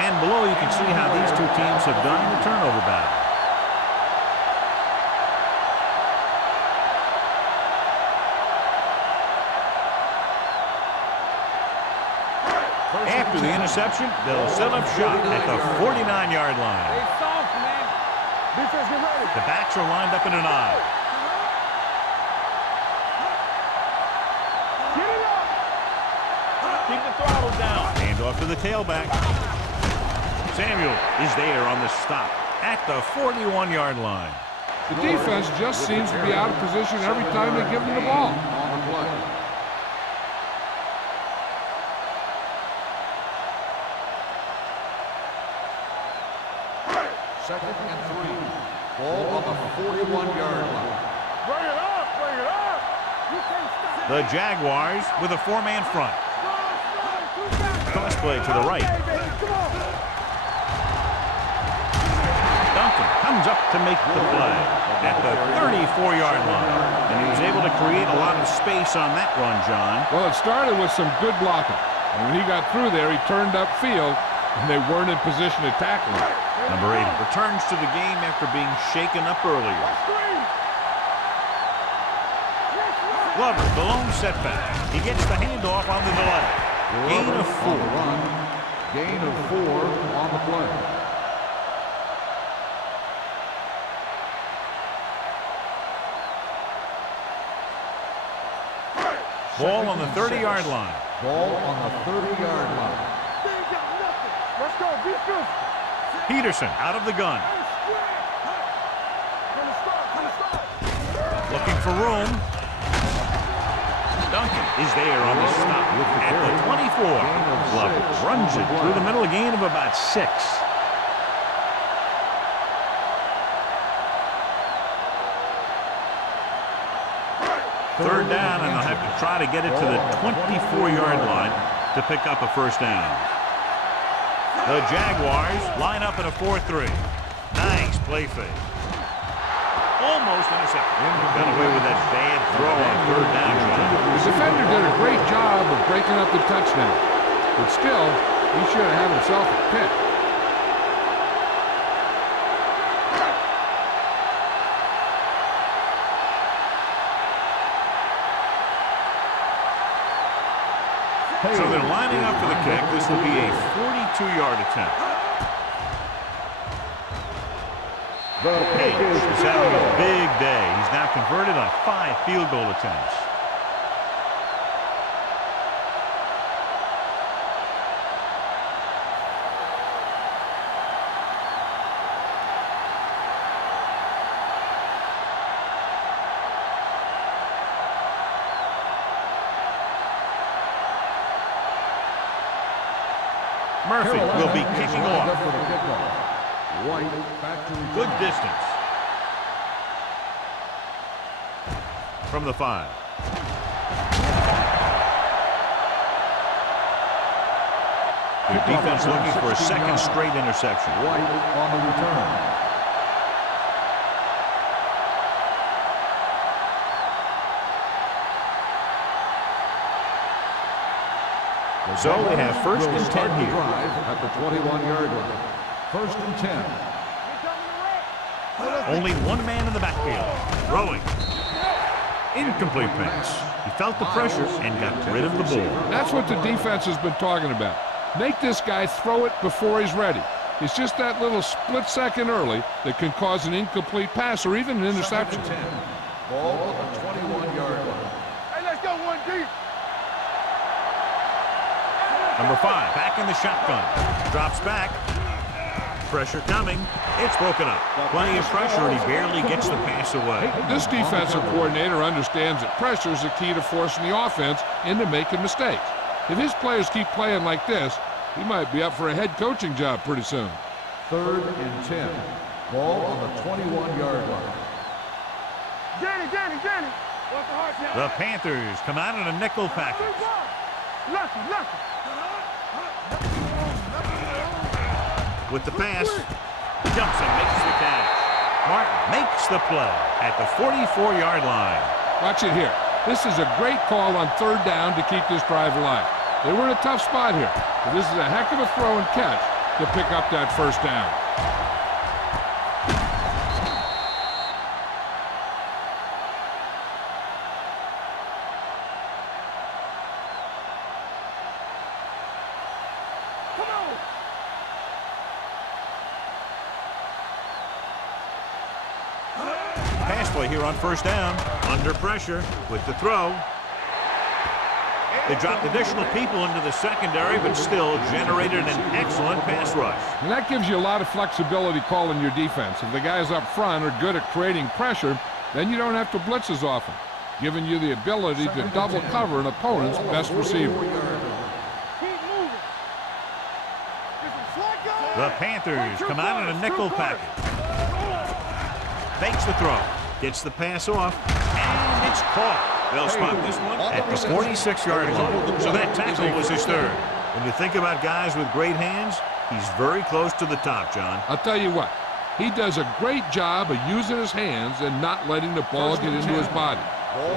And below you can see how these two teams have done in the turnover battle. After the interception, they'll set up shop at the 49-yard line. Hey, soft, man. Defense, get ready. The backs are lined up in an I. Get it up. Keep the throttle down. Hand off to the tailback. Samuel is there on the stop at the 41-yard line. The defense just seems to be out of position every time they give them the ball. On the play. Second and 3. Ball on the 41-yard line. Bring it up. Bring it up. You can't stop. The Jaguars with a 4-man front. Cross play to the right. Hey, baby, come on. Duncan comes up to make the play at the 34-yard line. And he was able to create a lot of space on that run, John. Well, it started with some good blocking. And when he got through there, he turned upfield, and they weren't in position to tackle him. Number 80 returns to the game after being shaken up earlier. Glover, the lone setback. He gets the handoff on the delay. Gain of 4. Run. Gain of 4 on the play. Ball on the 30-yard line. Ball on the 30-yard line. They ain't got nothing. Let's go. Be fierce. Peterson out of the gun. From the start. Looking for room. Duncan is there on the stop at the 24. Glover runs it through the middle, a gain of about 6. Third down, and they'll have to try to get it to the 24-yard line to pick up a first down. The Jaguars line up in a 4-3. Nice play fake. Almost intercepted. Got away with that bad throw on third down. The defender did a great job of breaking up the touchdown. But still, he should have had himself a pick. So they're lining up for the kick. This will be a 42-yard attempt. Page is having a big day. He's now converted on 5 field goal attempts. Murphy will be kicking off. Good distance. From the 5. Good defense looking for a second straight interception. White on the return. So they have first and 10 here. At the 21-yard line. First and 10. Only one man in the backfield. Throwing. Incomplete pass. He felt the pressure and got rid of the ball. That's what the defense has been talking about. Make this guy throw it before he's ready. It's just that little split second early that can cause an incomplete pass or even an interception. Ball on the 21-yard line. Hey, let's go one deep. Number 5 back in the shotgun. Drops back. Pressure coming. It's broken up. Plenty of pressure, and he barely gets the pass away. This defensive coordinator understands that pressure is the key to forcing the offense into making mistakes. If his players keep playing like this, he might be up for a head coaching job pretty soon. Third and 10. Ball on the 21-yard line. Danny. The Panthers come out in a nickel package. Lucky. With the pass, jumps and makes the catch. Martin makes the play at the 44-yard line. Watch it here. This is a great call on third down to keep this drive alive. They were in a tough spot here, but this is a heck of a throw and catch to pick up that first down. Pass play here on first down. Under pressure with the throw. They dropped additional people into the secondary, but still generated an excellent pass rush. And that gives you a lot of flexibility calling your defense. If the guys up front are good at creating pressure, then you don't have to blitz as often, giving you the ability to double cover an opponent's best receiver. The Panthers come out in a nickel package. Fakes the throw. Gets the pass off, and it's caught. They'll spot this one at the 46-yard line. So that tackle was his third. When you think about guys with great hands, he's very close to the top, John. I'll tell you what, he does a great job of using his hands and not letting the ball get into his body.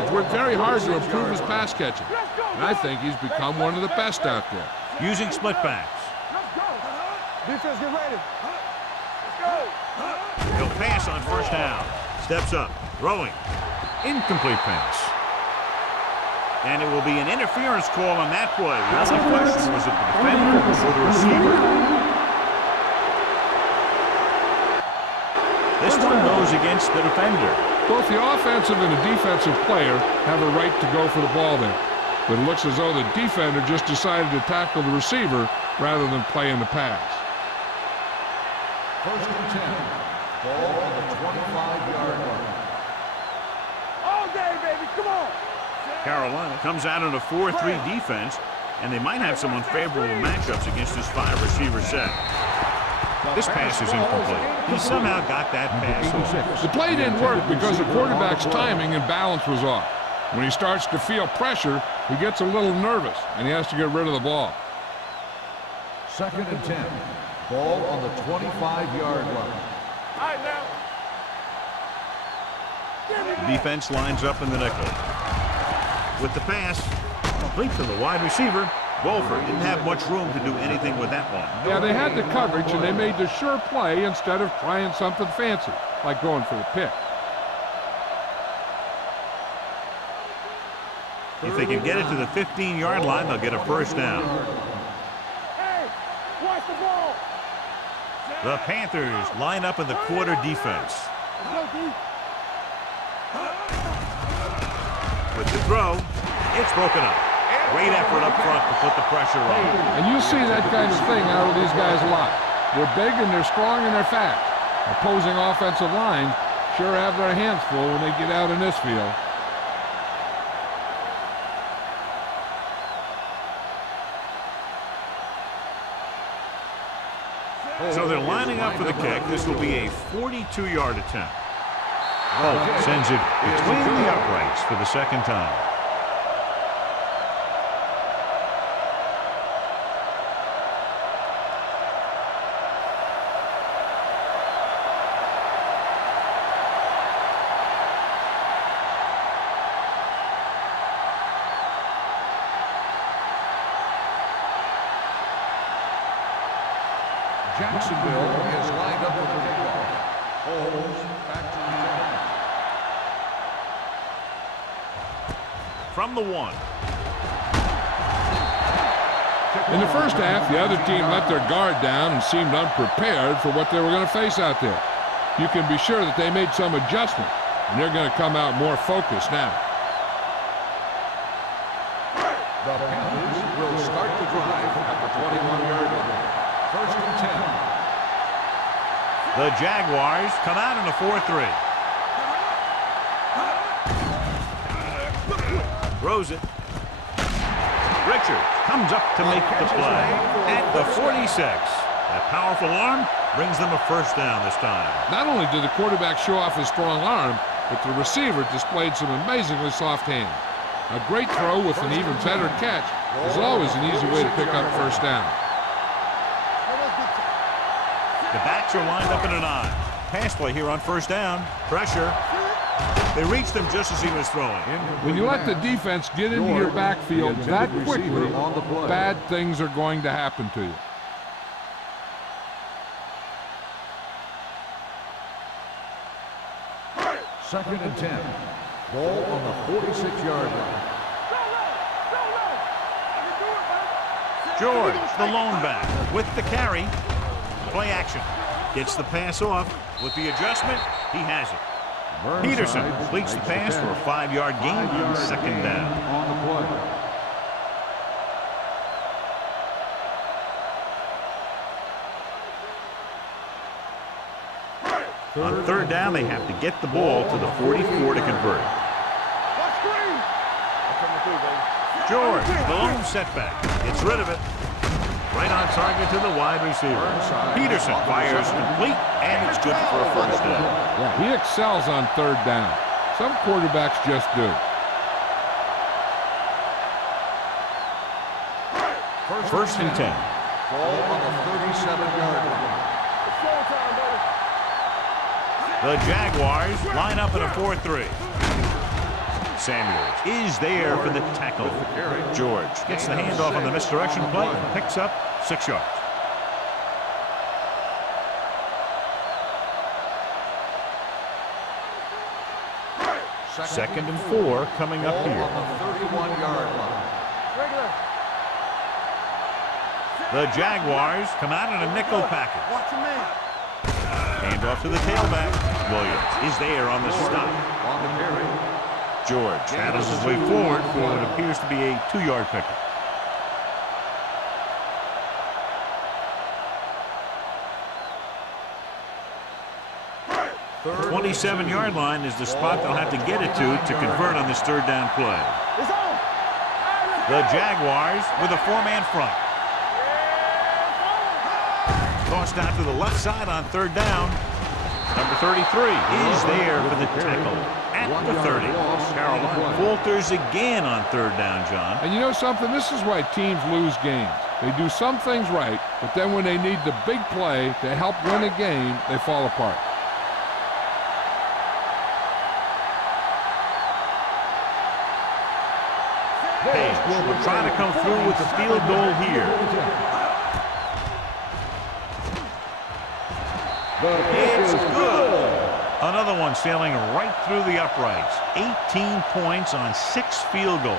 It's worked very hard to improve his pass catching, and I think he's become one of the best out there. Using split backs. Defense, get ready. He'll pass on first down. Steps up, throwing. Incomplete pass. And it will be an interference call on that play. The only question was it the defender or the receiver? This one goes against the defender. Both the offensive and the defensive player have a right to go for the ball there. But it looks as though the defender just decided to tackle the receiver rather than playing the pass. First and 10. Ball on the 25-yard line. All day, baby. Come on. Carolina comes out in a 4-3 defense, and they might have some unfavorable matchups against this 5-receiver set. This pass is incomplete. He somehow got that pass off. The play didn't work because the quarterback's timing and balance was off. When he starts to feel pressure, he gets a little nervous, and he has to get rid of the ball. Second and 10. Ball on the 25-yard line. All right, now. The defense lines up in the nickel. With the pass, complete to the wide receiver. Wolford didn't have much room to do anything with that one. Yeah, they had the coverage, and they made the sure play instead of trying something fancy, like going for the pick. If they can get it to the 15-yard line, they'll get a first down. Hey, watch the ball. The Panthers line up in the quarter defense. Go, D. With the throw, it's broken up. Great effort up front to put the pressure on. And you see that kind of thing out of these guys a lot. They're big and they're strong and they're fast. Opposing offensive lines sure have their hands full when they get out in this field. So they're lining up for the kick. This will be a 42-yard attempt. Oh, sends it between the uprights for the second time. Jacksonville is lined up with the kickoff. Holmes back to the line. From the 1. In the first half, the other team let their guard down and seemed unprepared for what they were going to face out there. You can be sure that they made some adjustment, and they're going to come out more focused now. The Panthers will start the drive at the 21-yard line. First and 10. The Jaguars come out in a 4-3. Throws it. Richard comes up to make the play at the 46. That powerful arm brings them a first down this time. Not only did the quarterback show off his strong arm, but the receiver displayed some amazingly soft hands. A great throw with an even better catch is always an easy way to pick up first down. The backs are lined up in an I. Pass play here on first down. Pressure. They reached him just as he was throwing. When you let the defense get into your backfield that quickly, bad things are going to happen to you. Second and 10. Ball on the 46-yard line. George, the lone back, with the carry. Play action. Gets the pass off. With the adjustment, he has it. Peterson completes the pass for a 5-yard gain on second down. On the play. On third down, they have to get the ball to the 44 to convert. George, the lone setback. Gets rid of it. Right on target to the wide receiver. Peterson fires complete, and it's good for a first down. Yeah, he excels on third down. Some quarterbacks just do. First and 10. Ball on the 37-yard line. The Jaguars line up in a 4-3. Samuels is there for the tackle. George gets the handoff on the misdirection play and picks up 6 yards. Second and 4 coming up here. On the 31-yard line. The Jaguars come out in a nickel package. Handoff to the tailback. Williams is there on the stop. On the carry. George paddles his way forward for what appears to be a 2-yard pickup. The 27-yard line is the spot they'll have to get it to convert on this third down play. The Jaguars with a 4-man front. Tossed out to the left side on third down. Number 33 is there for the tackle at the 30. Carolina falters again on third down, John. And you know something? This is why teams lose games. They do some things right, but then when they need the big play to help win a game, they fall apart. Page will try to come through with the field goal here. It's good. Another one sailing right through the uprights. 18 points on 6 field goals.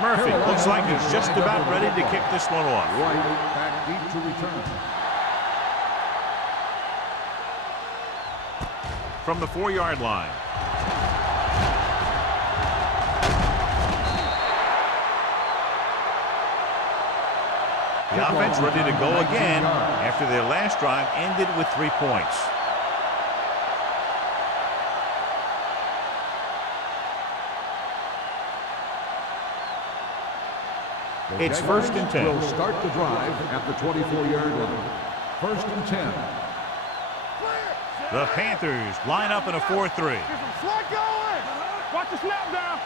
Murphy looks like he's just about ready to kick this one off. Right back deep to return. From the 4-yard line. The offense ready to go again after their last drive ended with 3 points. It's first and 10. Will start the drive at the 24-yard line. First and 10. The Panthers line up in a 4-3. Watch the snap down.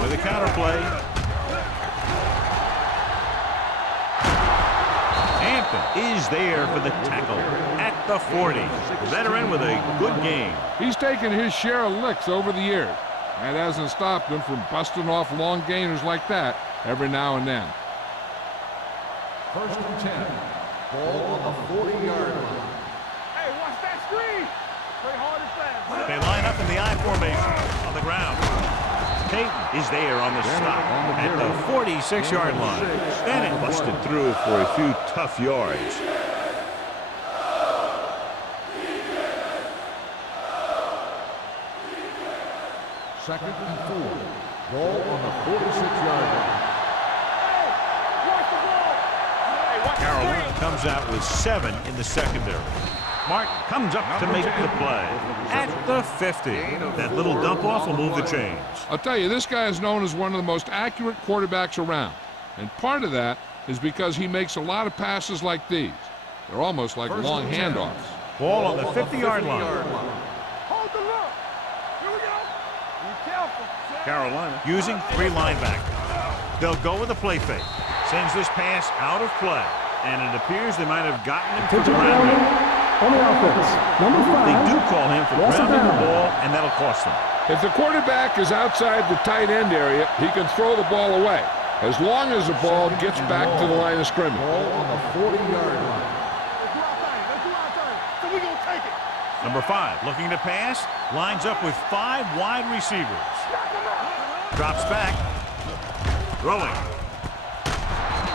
With a counter play. Hampton is there for the tackle at the 40. Veteran with a good game. He's taken his share of licks over the years. That hasn't stopped him from busting off long gainers like that every now and then. First and 10. Ball on the 40-yard line. Hey, watch that screen. Play hard and fast. They line up in the I formation on the ground. Payton is there on the stop at the 46-yard line. Then it busted through for a few tough yards. Second and 4. Ball on the 46-yard line. Carolina comes out with 7 in the secondary. Martin comes up to make the play at the 50. That little dump off will move the chains. I'll tell you, this guy is known as one of the most accurate quarterbacks around. And part of that is because he makes a lot of passes like these. They're almost like long handoffs. Ball on the 50-yard line. Hold the look. Here we go. Be careful. Carolina using 3 linebackers. They'll go with a play fake. Sends this pass out of play. And it appears they might have gotten him for grounding. On the offense, number 5. They do call him for grounding the ball, and that'll cost them. If the quarterback is outside the tight end area, he can throw the ball away, as long as the ball gets back to the line of scrimmage. Ball on the 40-yard line. Let's do our thing. Let's do our thing. So we gonna take it. Number 5 looking to pass. Lines up with 5 wide receivers. Drops back. Throwing.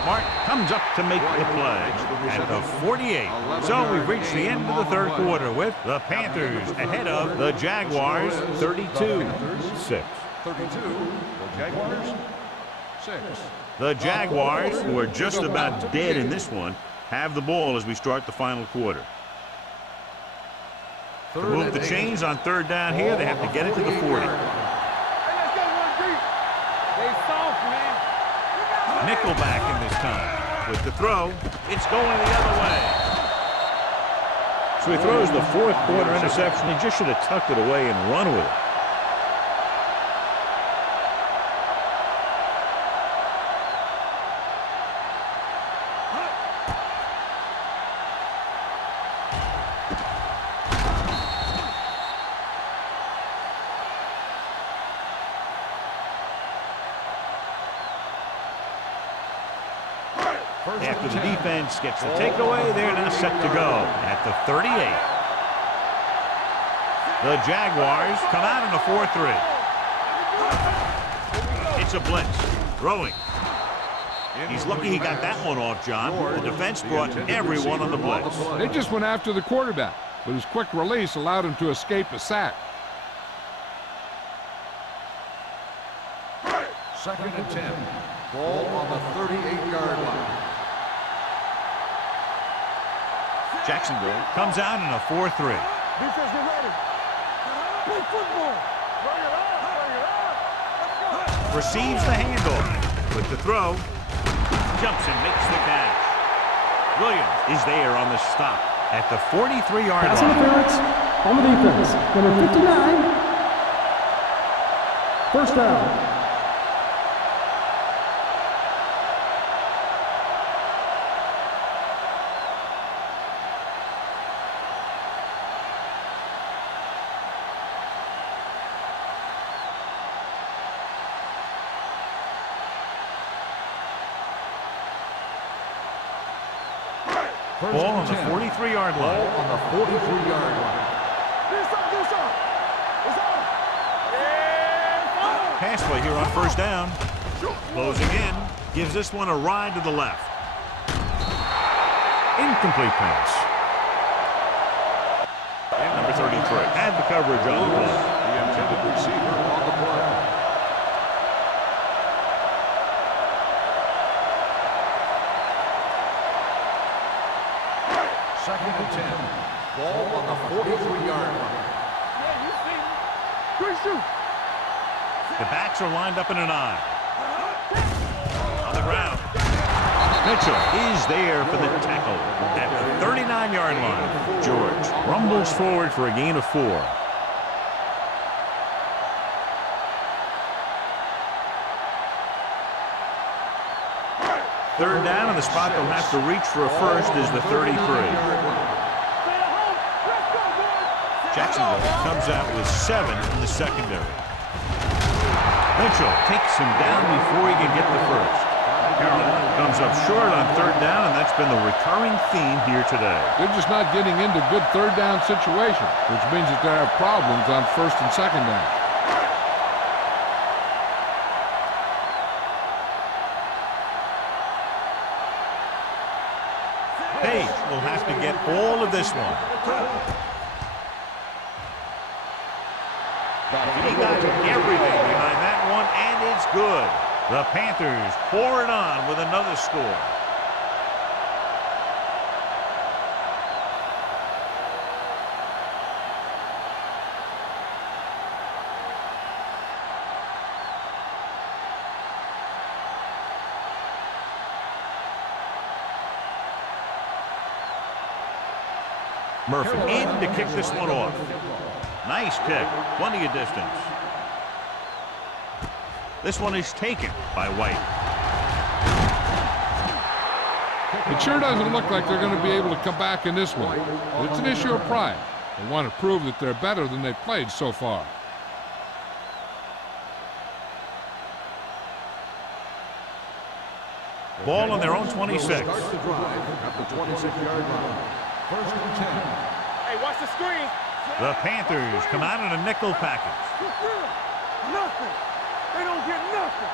Martin comes up to make the play at the 48. So we've reached the end of the third quarter with the Panthers ahead of the Jaguars 32-6. 32, the Jaguars, 6. The Jaguars, who are just about dead in this one, have the ball as we start the final quarter. To move the chains on third down here, they have to get it to the 40. Hey, let's get one deep. They soft, man. Nickelback in this time. With the throw, it's going the other way. So he throws the fourth quarter interception. He just should have tucked it away and run with it. After the defense gets the takeaway, they're now set to go at the 38. The Jaguars come out in a 4-3. It's a blitz. Throwing. He's lucky he got that one off, John. The defense brought everyone on the blitz. They just went after the quarterback, but his quick release allowed him to escape a sack. 2nd and 10. Ball on the 38-yard line. Jacksonville comes out in a 4-3. Defense, get ready. Play football. Bring it up. Bring it up. Let's go. Receives the handoff. With the throw, jumps and makes the catch. Williams is there on the stop at the 43-yard Pass line. interference on the defense. Number 59. First down. Ball on the 43-yard line. Ball on the 43-yard line. Do something. It's on. Yeah, Pass play here on first down. Closing in. Gives this one a ride to the left. Incomplete pass. Number 33 had the coverage on the play. The intended receiver on the play. Second and 10. Ball on the 43-yard line. Yeah, you see me. Good shoot. The backs are lined up in an eye. On the ground. Mitchell is there for the tackle at the 39-yard line. George rumbles forward for a gain of 4. Third down, and the spot they'll have to reach for a first is the 33. Jacksonville comes out with 7 in the secondary. Mitchell takes him down before he can get the first. Carolina comes up short on third down, and that's been the recurring theme here today. They're just not getting into good third down situations, which means that they have problems on first and second down. Page will have to get all of this one. He got everything behind that one, and it's good. The Panthers pour it on with another score. Murphy in to kick this one off. Nice kick. Plenty of distance. This one is taken by White. It sure doesn't look like they're going to be able to come back in this one. But it's an issue of pride. They want to prove that they're better than they've played so far. Ball on their own 26. Start the drive at the 26-yard line. First and 10. Hey, watch the screen. The Panthers come out in a nickel package. Nothing. They don't get nothing.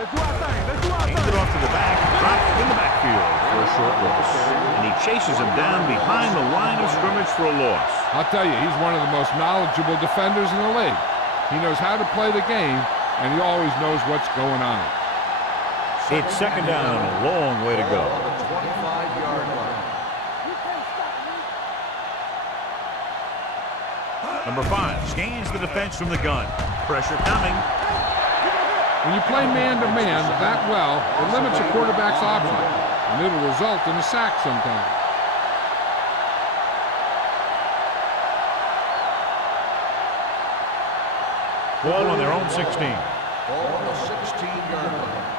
Let's do our thing. Let's do our Hands it thing. off to the back, dropped in the backfield for a short loss. And he chases him down behind the line of scrimmage for a loss. I'll tell you, he's one of the most knowledgeable defenders in the league. He knows how to play the game, and he always knows what's going on. It's second down and a long way to go. On the 25-yard line. Number 5 scans the defense from the gun. Pressure coming. When you play man-to-man that well, it limits a quarterback's options, and it'll result in a sack sometimes. Ball on their own 16. Ball on the 16-yard line.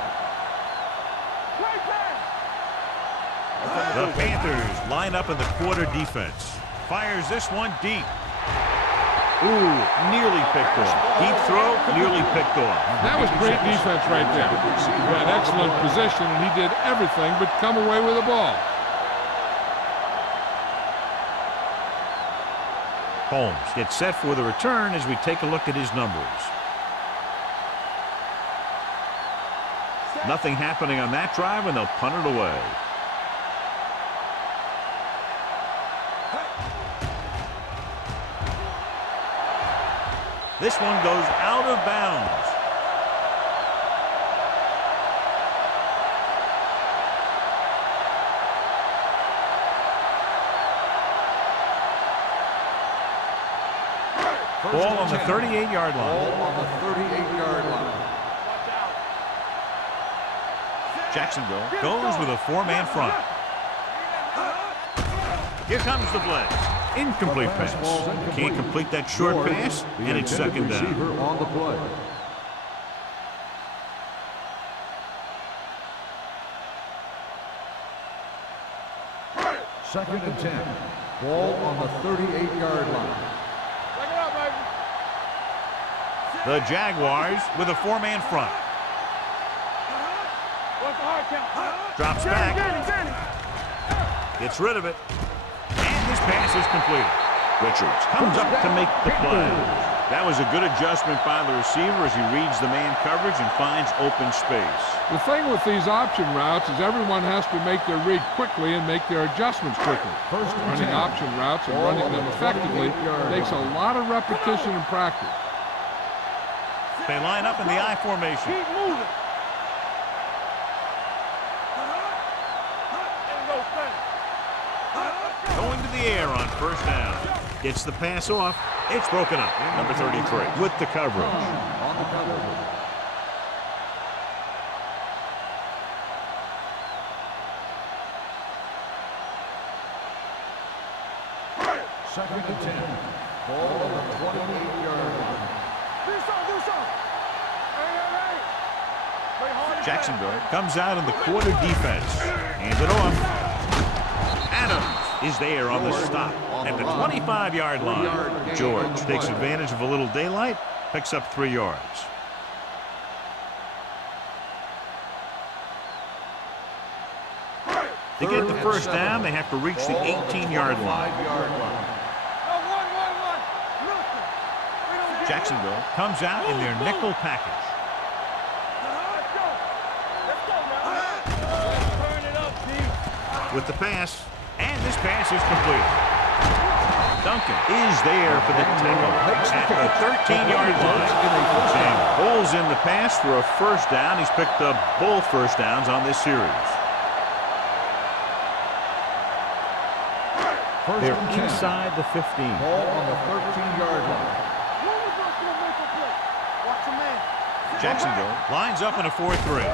The Panthers line up in the quarter defense. Fires this one deep. Ooh, nearly picked off. Deep throw, nearly picked off. That was great defense right there. He had excellent position, and he did everything but come away with the ball. Holmes gets set for the return as we take a look at his numbers. Nothing happening on that drive, and they'll punt it away. This one goes out of bounds. Ball on the 38-yard line. Ball on the 38-yard line. Jacksonville goes with a 4-man front. Here comes the blitz. Incomplete pass. Can't complete that short pass, and it's second down. Receiver on the play. Second and 10. Ball on the 38-yard line. Take it up, baby. The Jaguars with a 4-man front. What's the hard count? Drops back. Gets rid of it. And this pass is completed. Richards comes up to make the play. That was a good adjustment by the receiver as he reads the man coverage and finds open space. The thing with these option routes is everyone has to make their read quickly and make their adjustments quickly. Running option routes and running them effectively takes a lot of repetition and practice. They line up in the I formation. Keep moving. Going to the air on first down. Gets the pass off. It's broken up. Number 33 with the coverage. On the cover. Second and 10. Ball on the 28-yard line. Do something. Hey. Jacksonville comes out in the quarter defense. Hands it off. Adams is there on the stop at the 25-yard line. George takes advantage of a little daylight, picks up 3 yards. To get the first down, they have to reach the 18-yard line. Jacksonville comes out in their nickel package. With the pass, and this pass is complete. Duncan is there for the tackle at the 13-yard line. And pulls in the pass for a first down. He's picked up both first downs on this series. They're inside the 15. Ball on the 13-yard line. Jacksonville lines up in a 4-3.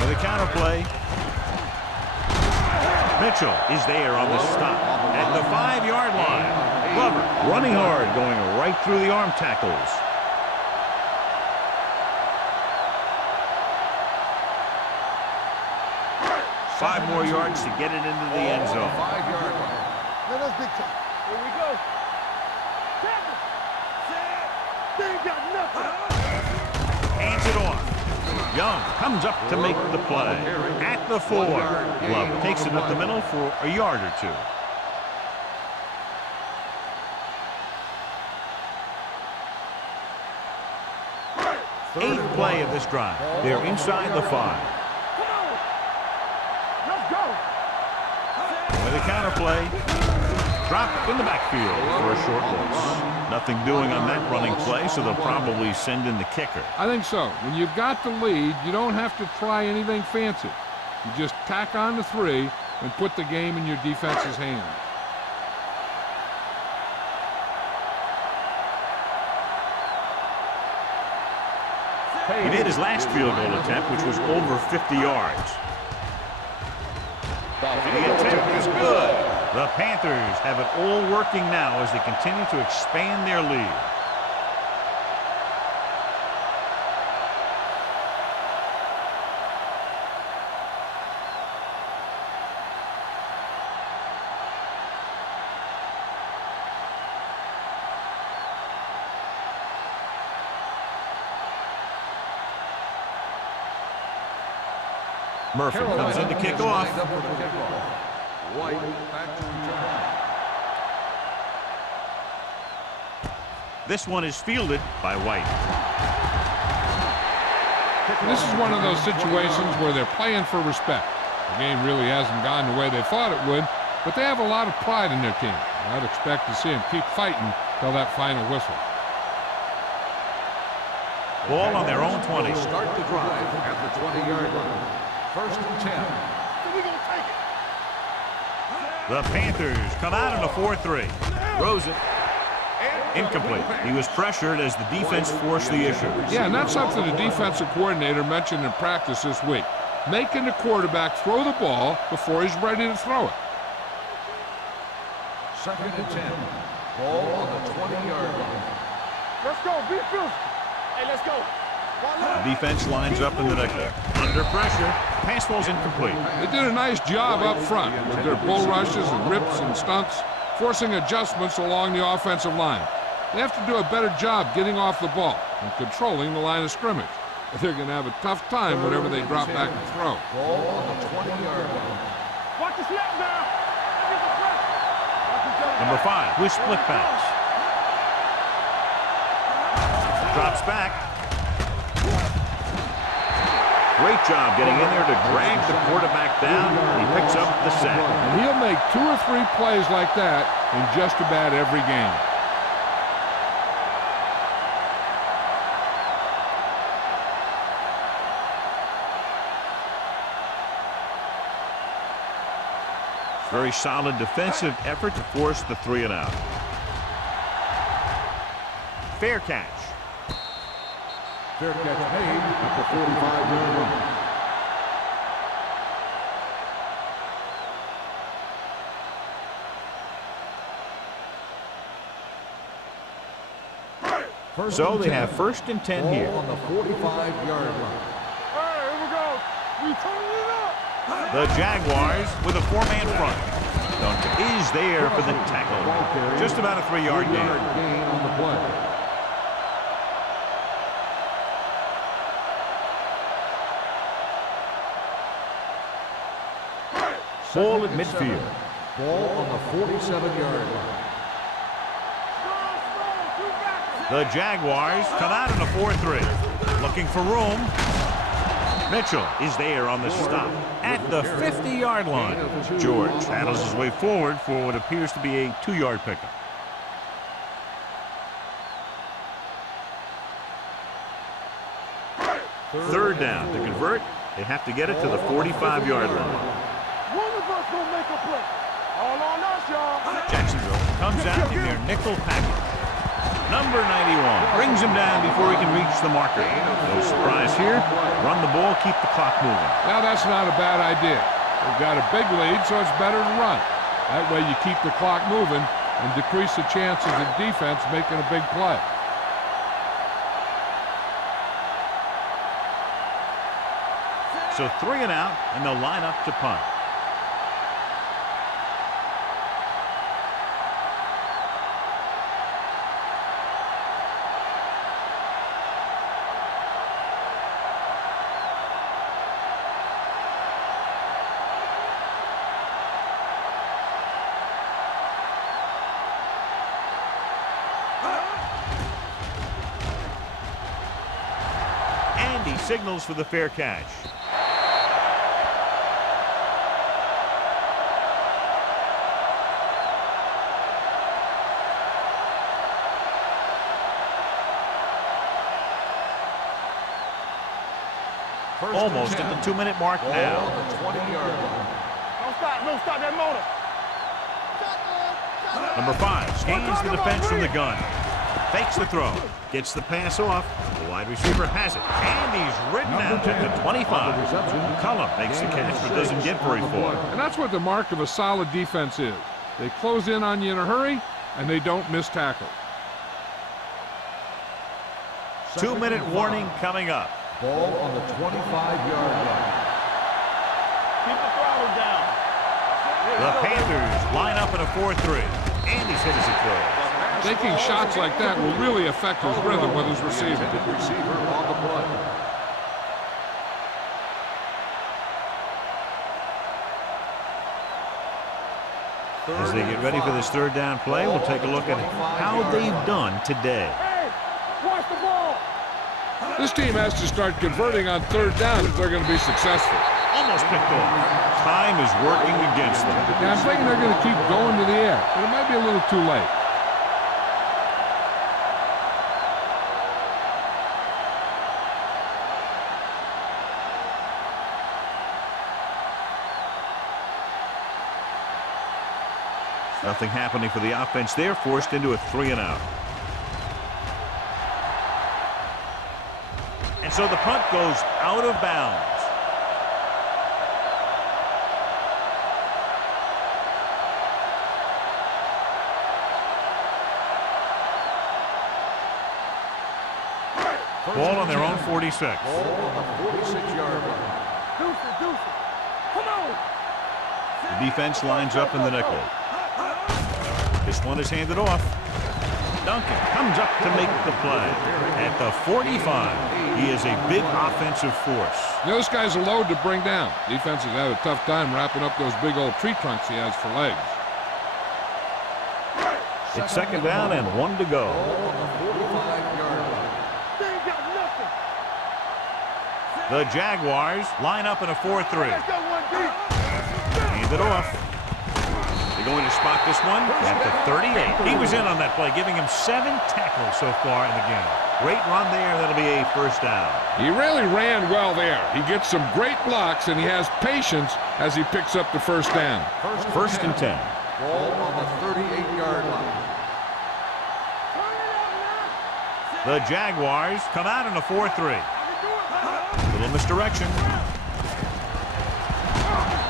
With a counter play. Mitchell is there on the stop At the 5-yard line. Glover running hard, going right through the arm tackles. Five more yards to get it into the end zone. 5-yard line. Let us big time. Here we go. Tackle. They ain't got nothing. Hands it off. Young comes up to make the play. At the 4. Glover takes it up the middle for a yard or two. Eighth play of this drive. They're inside the 5. Come on. Let's go. With a counter play. Drop in the backfield for a short loss. Nothing doing on that running play, so they'll probably send in the kicker. I think so. When you've got the lead, you don't have to try anything fancy. You just tack on the 3 and put the game in your defense's hands. He made his last field goal attempt, which was over 50 yards. The attempt is good. The Panthers have it all working now as they continue to expand their lead. Murphy comes in to kick off. White back to return. This one is fielded by White. This is one of those situations where they're playing for respect. The game really hasn't gone the way they thought it would, but they have a lot of pride in their team. I'd expect to see them keep fighting till that final whistle. Ball on their own 20. Start the drive at the 20-yard line. First and 10. We gonna take it. The Panthers come out in a 4-3. Throws it. Incomplete. He was pressured as the defense forced the issue. Yeah, and that's something the defensive coordinator mentioned in practice this week. Making the quarterback throw the ball before he's ready to throw it. Second and 10. Ball on the 20-yard line. Let's go. Be physical. Hey, let's go. The defense lines up in the nickel. Under pressure. Pass ball's incomplete. They did a nice job up front with their bull rushes and rips and stunts, forcing adjustments along the offensive line. They have to do a better job getting off the ball and controlling the line of scrimmage. They're going to have a tough time whenever they drop back and throw. Ball on the 20-yard line. Watch the snap now. Number 5 with split pass. Drops back. Great job getting in there to drag the quarterback down. He picks up the sack. And he'll make 2 or 3 plays like that in just about every game. Very solid defensive effort to force the 3 and out. Fair catch. Fair catch made at the 45-yard line. So they have first and 10 here. On the 45-yard line. All right, here we go. We turning it up. The Jaguars with a 4-man front. Duncan is there for the tackle. Just about a 3-yard gain. Gain on the play. Ball at midfield. Ball on the 47-yard line. The Jaguars come out in a 4-3. Looking for room. Mitchell is there on the stop at the 50-yard line. George paddles his way forward for what appears to be a 2-yard pickup. Third down. To convert, they have to get it to the 45-yard line. One of us gonna make a play. All on us, y'all. Jacksonville comes out in their nickel package. Number 91 brings him down before he can reach the marker. No surprise here. Run the ball, keep the clock moving. Now that's not a bad idea. They've got a big lead, so it's better to run. That way you keep the clock moving and decrease the chances of defense making a big play. So 3 and out, and they'll line up to punt. And he signals for the fair catch. Almost at the 2-minute mark now. Don't stop that motor. Number 5 scans the defense from the gun. Fakes the throw. Gets the pass off. The wide receiver has it. And he's ridden out at the 25. Cullum makes the catch but doesn't get very far. And that's what the mark of a solid defense is. They close in on you in a hurry, and they don't miss tackle. 2-minute warning coming up. Ball on the 25-yard line. Keep the throttle down. The Panthers line up in a 4-3. And he's hit as he throws. Taking shots like that will really affect his rhythm with his receiver. Receiver on the play. As they get ready for this 3rd down play, we'll take a look at how they've done today. Hey, watch the ball. This team has to start converting on 3rd down if they're going to be successful. Almost picked off. Time is working against them. Yeah, I'm thinking they're going to keep going to the air, but it might be a little too late. Nothing happening for the offense there, forced into a 3 and out. And so the punt goes out of bounds. Ball on their own 46. Ball on the 46-yard line. Deuce it. Come on. The defense lines up in the nickel. This one is handed off. Duncan comes up to make the play. At the 45, he is a big offensive force. Those guys are load to bring down. Defense has had a tough time wrapping up those big old tree trunks he has for legs. It's 2nd down and 1 to go. Ball on the 45-yard line. They ain't got nothing. The Jaguars line up in a 4-3. Let's go one deep. Handed off. They're going to spot this one at the 38. He was in on that play, giving him 7 tackles so far in the game. Great run there. That'll be a 1st down. He really ran well there. He gets some great blocks, and he has patience as he picks up the 1st down. 1st and 10. Ball on the 38-yard line. The Jaguars come out in a 4-3. Little misdirection.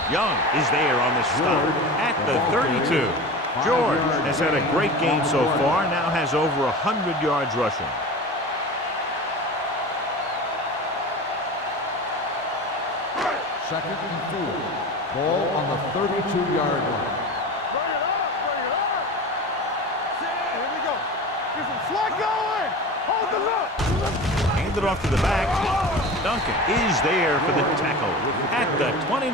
Young is there on the stop at the 32. George has had a great game so far, now has over 100 yards rushing. Second and 4. Ball on the 32-yard line. Bring it up. Here we go. Get some slack going. Hold the look. Handed off to the back. Duncan is there for the tackle at the 29.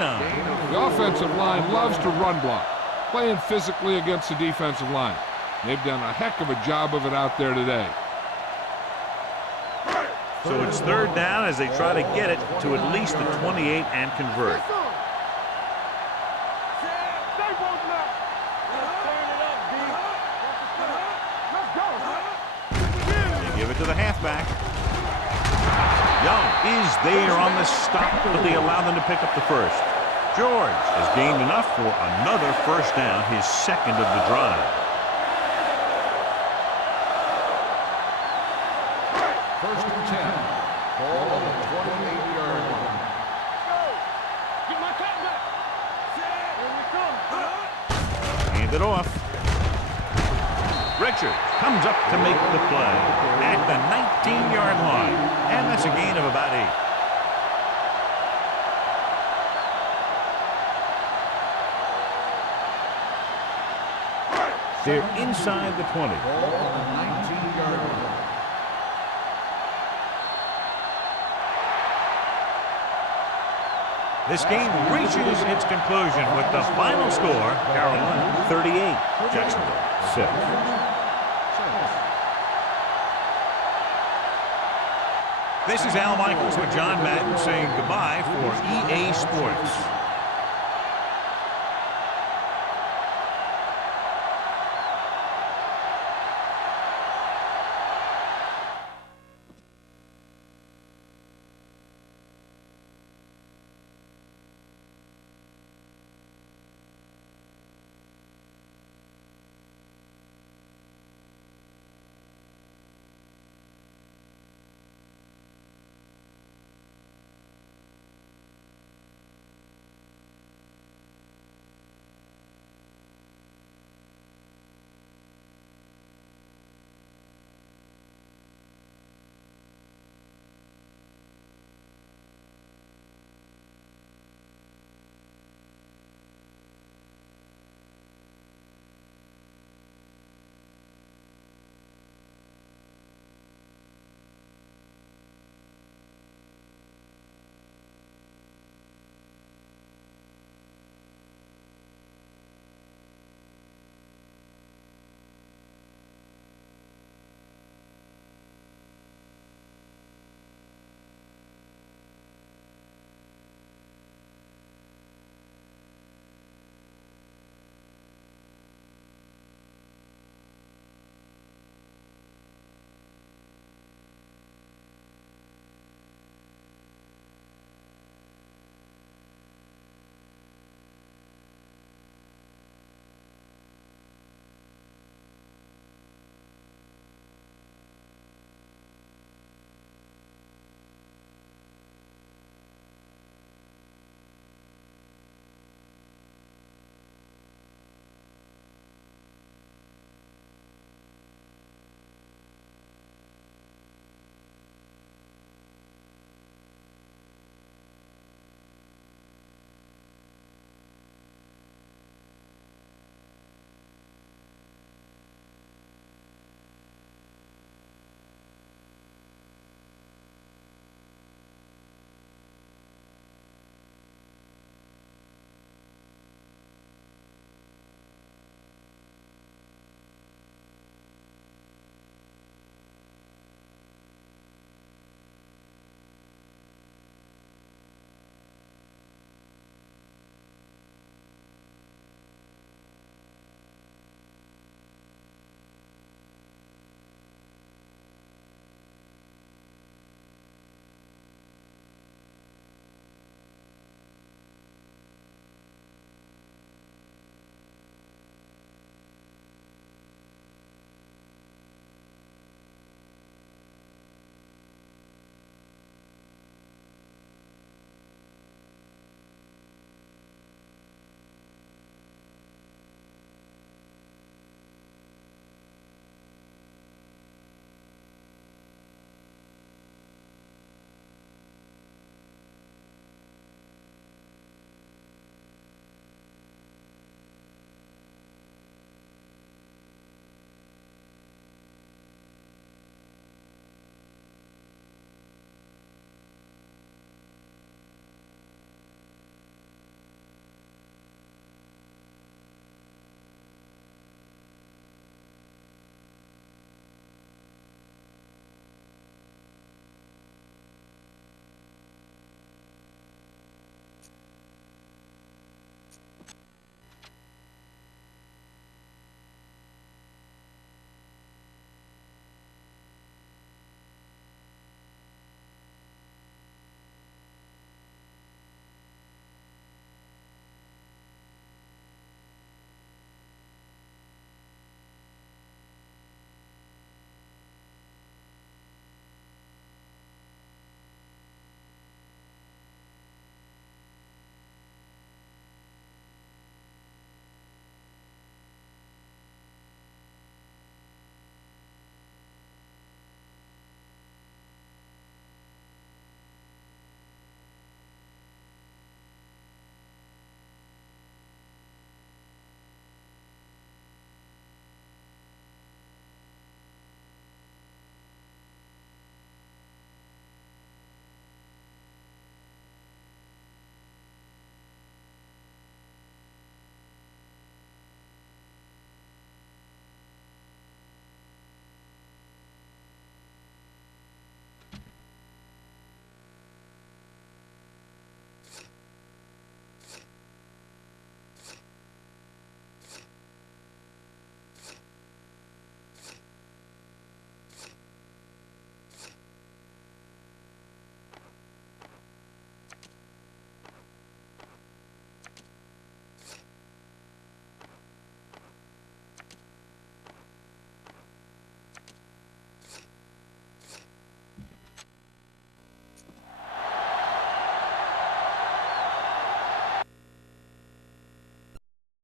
The offensive line loves to run block, playing physically against the defensive line. They've done a heck of a job of it out there today. So it's 3rd down as they try to get it to at least the 28 and convert. Stay both now. Turn it up, D. Let's go. They give it to the halfback. Young is there on the stop, but they allow them to pick up the 1st. George has gained enough for another 1st down, his 2nd of the drive. 1st and 10. Ball on the 28-yard line. Go. Get my cat back. Here we come. hand it off. Richard comes up to make the play at the 19-yard line. And that's a gain of about 8. They're inside the 20. Ball on the 19-yard line. This game reaches its conclusion with the final score, Carolina 38, Jacksonville 6. This is Al Michaels with John Madden saying goodbye for EA Sports.